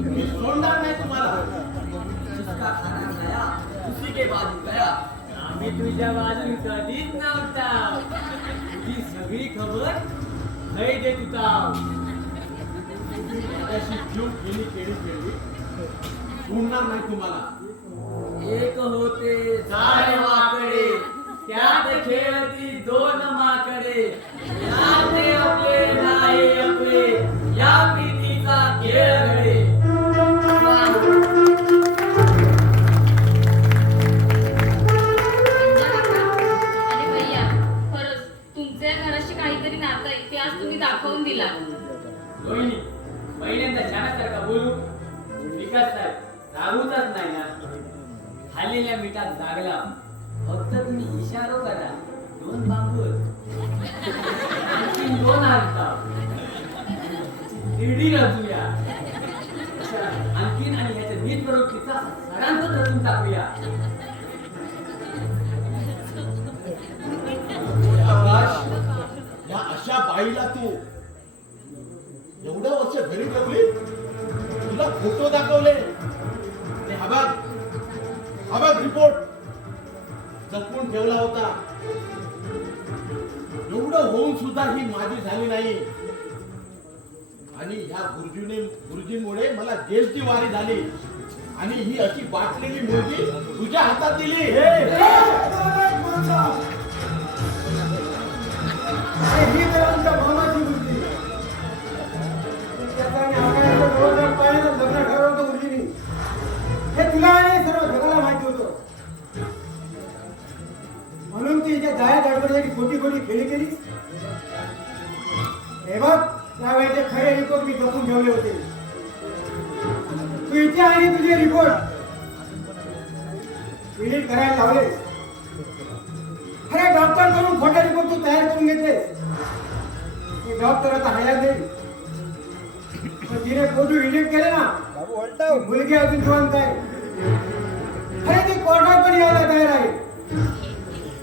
मी सोडणार नाही तुम्हाला. जिसका खाना खाया उसी के बाजू गया. आम्ही तुझ्या बाजून कधीच नव्हता. तुझी सगळी खबर नाही देत होता. माझ्याशी जीव केली सोडणार नाही तुम्हाला. एक होते झाड वाकडे, त्यात खेळती दोन माकडे. याते आपले नाही आपले, या प्रीतीचा खेळ घडे. अरे भैया, खरंच तुमच्या या घराशी काहीतरी नातं आहे ते आज तुम्ही दाखवून दिला. रोहिणी, पहिल्यांदा छानासारखा बोलू. विकास साहेब रागूचाच नाही ना. खाल्लेल्या मिठात जागला. फक्त तुम्ही इशारो करा. 2 बांबूल, आणखी 2 हालता, रेडी रचूया. आणखीन आणि ह्याच्या नीट प्रवृत्तीचा सरांत रचून टाकूया. आकाश, या अशा बाईला तू एवढ्या वर्ष घरी ठेवली, तुला फोटो दाखवले, ते हा बघ रिपोर्ट जपून ठेवला होता. एवढं होऊन सुद्धा ही माझी झाली नाही, आणि ह्या गुरुजींमुळे मला जेलची वारी झाली, आणि ही अशी बाटलेली मुलगी तुझ्या हातात दिली. ही तर आमच्या मामाची मुलगी. त्याचा आणि आकाशाचा जवळजवळ पाहिलं लग्न ठरवलं होतं गुरुजींनी. हे तुला आणि सर्व जगाला माहिती होतं, म्हणून ती इथे जाया गडबडीसाठी खोटी खेळी केली. हे बघ, त्यावेळेचे खरे रिपोर्ट मी जपून ठेवले होते. तू इथे आणि तुझे रिपोर्ट एडिट करायला लावले. अरे डॉक्टर करून खोटे रिपोर्ट तू तयार करून घेतले. डॉक्टर आता हयात नाही, तिने फोटो एडिट केले ना, मुलगी अजून जिवंत आहे. अरे ती कोर्टात पण यायला तयार आहे.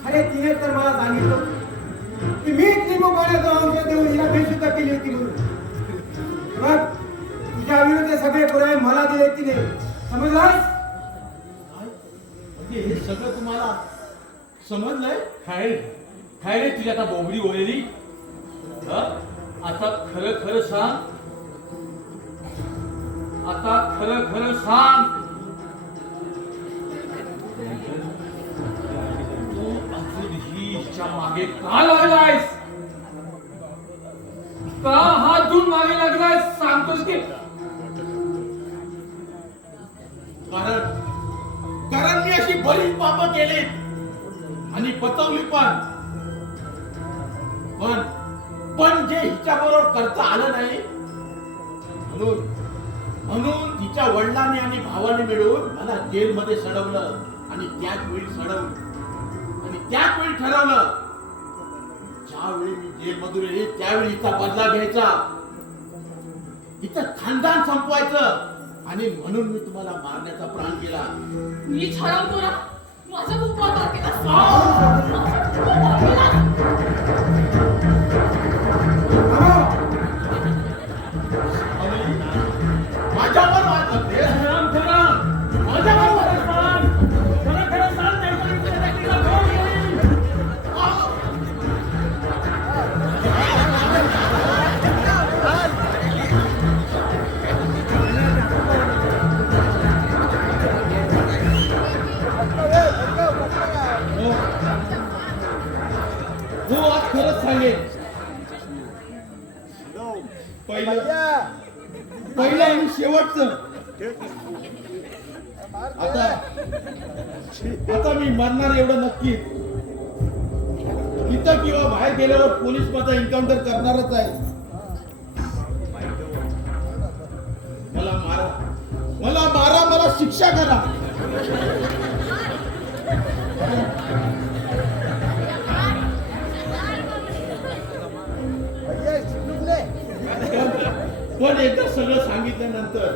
अरे तिने तर मला सांगितलं की मी लिंबू पाण्याचं औषध देऊन हिला बेशुद्ध केली होती म्हणून. बघ, तुझ्या विरुद्ध सगळे पुरावे मला दिले तिने, समजलास? म्हणजे हे सगळं तुम्हाला समजलंय? काय रे तुझी आता बोबडी ओळली? आता खरं सांग. आता खरं सांग. तू अजून हिच्या मागे का लागलायस? का हात धुवून मागे लागलायस? सांगतोस की? कारण मी अशी बरीच पापं केली आणि पचवली पण जे हिच्या बरोबर करता आलं नाही, म्हणून तिच्या वडिलांनी आणि भावाने मिळून मला जेलमध्ये सडवलं, आणि त्याच वेळी ठरवलं, ज्यावेळी मी जेलमधून येईल त्यावेळी हिचा बदला घ्यायचा, हिचं खानदान संपवायचं, आणि म्हणून मी तुम्हाला मारण्याचा प्राण केला. मी ठरवतो ना, माझा खूप वाटा केला. माझ्यावर वाद करते. सांगेन. पहिलं आणि शेवटचं. आता मी मरणार एवढं नक्की. इथं किंवा बाहेर गेल्यावर पोलीस माझा एन्काउंटर करणारच आहे. मला मारा, मला शिक्षा करा. पण एकदा सगळं सांगितल्यानंतर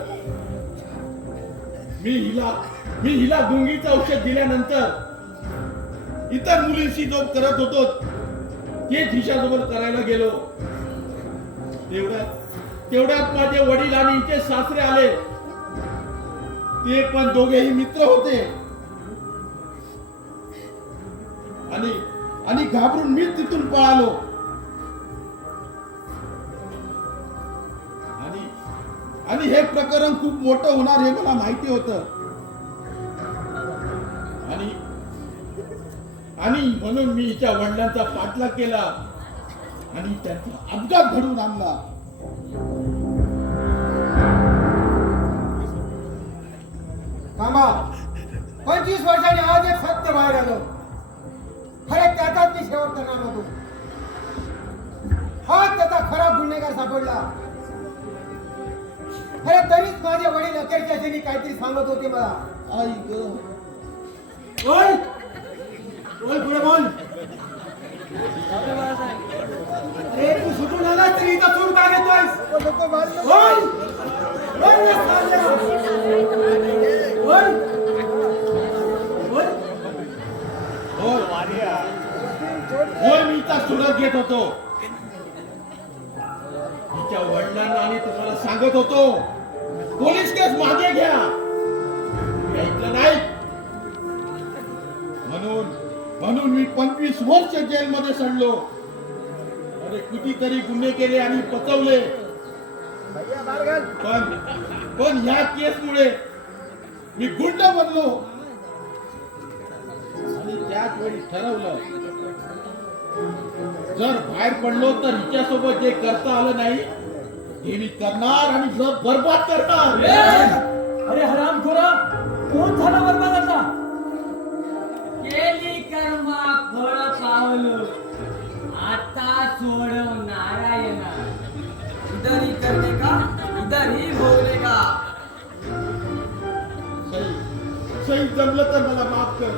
मी हिला गुंगीचं औषध दिल्यानंतर इतर मुलींशी जो करत होतो ते हिच्यासोबत करायला गेलो. तेवढ्यात माझे वडील आणि हिचे सासरे आले. ते पण दोघेही मित्र होते आणि घाबरून मीच तिथून पळालो. आणि हे प्रकरण खूप मोठं होणार हे मला माहिती होतं. आणि म्हणून मी हिच्या वडिलांचा पाठलाग केला आणि त्यांचा अपघात घडवून आणला. थांबा. 25 वर्षांनी आज एक सत्य बाहेर आलं. खरे त्याचाच मी शेवट करणार होतो. हा त्याचा खरा गुन्हेगार सापडला. अरे तरीच माझे वडील अखेरच्या क्षणी काहीतरी सांगत होते मला. आई ग. बोल पुढे बोल. अरे तू सुटून आला तरी इथं चूर का घेतोयस? बोल मी इथं सुरत घेत होतो. तिच्या वडिलांना आणि तुम्हाला सांगत होतो पोलीस केस मागे घ्या. ऐकलं नाही. म्हणून मी 25 वर्ष जेलमध्ये सडलो. अरे कितीतरी गुन्हे केले आणि पचवले. पण ह्या केसमुळे मी गुंड बनलो. आणि त्याच वेळी ठरवलं जर बाहेर पडलो तर हिच्यासोबत जे करता आलं नाही हे मी करणार आणि जग बर्बाद करणार. अरे हरामखोरा, कोण झाला बरबाद आता? केली कर्मा फळ पावलं, आता सोडव नारायणा. इधर ही करने का इधर ही भोगने का. सही जमलं तर मला माफ कर.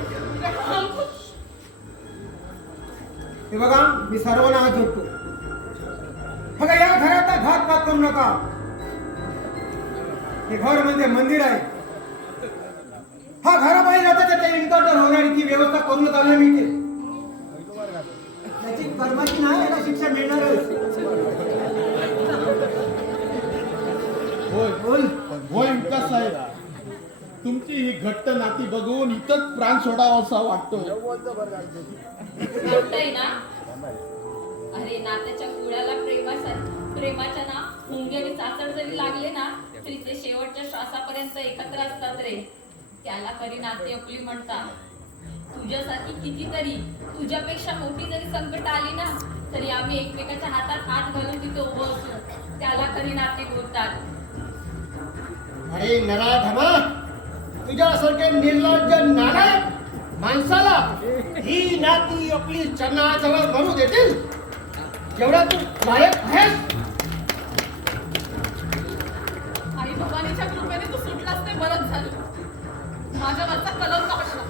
हे बघा मी सर्वांना हात जोडतो. बघा या घराचा घातपात करू नका. हे घर म्हणजे मंदिर आहे. हा घराबाहेर जाता त्याच्या एन्काउंटर होणारी ती व्यवस्था करूनच आलोय मी. त्याची कर्माची नाही याला शिक्षा मिळणारच. होय विकास साहेब, तुमची ही घट्ट नाती बघून इथंच प्राण सोडावा असा वाटतो. वाटतंय ना? अरे नात्याच्या कुळाला प्रेमाच्या ना मुंगी आणि चाचड जरी लागले ना तरी ते शेवटच्या श्वासापर्यंत एकत्र असतात रे. त्याला खरी नाती आपली म्हणतात. तुझ्यासाठी कितीतरी तुझ्यापेक्षा मोठी जरी संकट आली ना तरी आम्ही एकमेकाच्या हातात हात घालून तिथे उभं असतो. त्याला खरी नाती बोलतात. अरे नराधमा, तुझ्यासारखे निर्लज्ज नालायक माणसाला ही नाती आपली चरणाजवळ बनू देतील जेवढा तू लायक आहेस. आई भवानीच्या कृपेने तू सुटलास ते बरंच झालं. माझ्या वरचा कलंक हटला.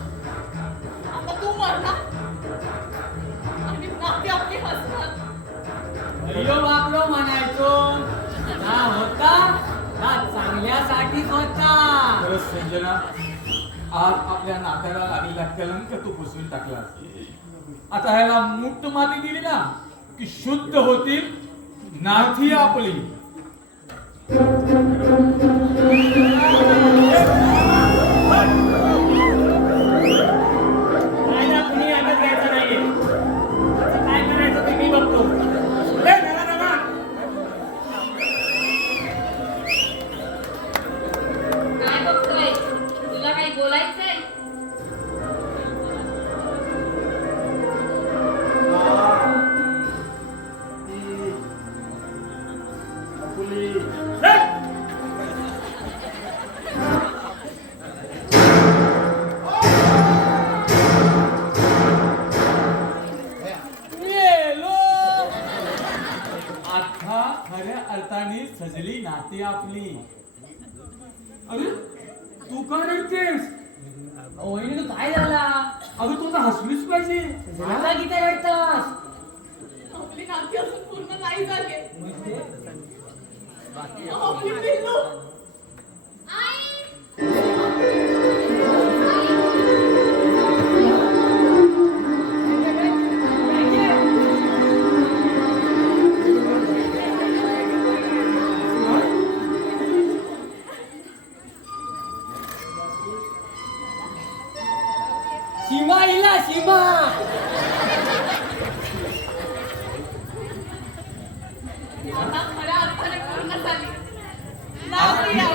आता तू मरणार आणि नाती आपली हसणार. अय्यो बापलो म्हणायचो ना होता ना चांगल्यासाठीच होता. खरंच संजना, आज आपल्या नात्याला लागलेला कलंक तू पुसून टाकला. आता ह्याला मुक्त माती दिली ना की शुद्ध होतील नाती आपली. कायदा कुणी हातात घ्यायचा नाहीये. आता काय करायचं ते मी बघतो. काय बघतोय? तुला काही बोलायचंय? नाती आपली. अरे तू का रडतेस? वहिनी तू काय झाला? अगं तू तर हसलीच पाहिजे. आता किती रडतास? आपली नाती अजून पूर्ण नाही झाले. म्हणजे आपली पिल्लू. सीमा इला सीमा. आता खऱ्या अर्थाने पूर्ण झाली. नाव प्रिया.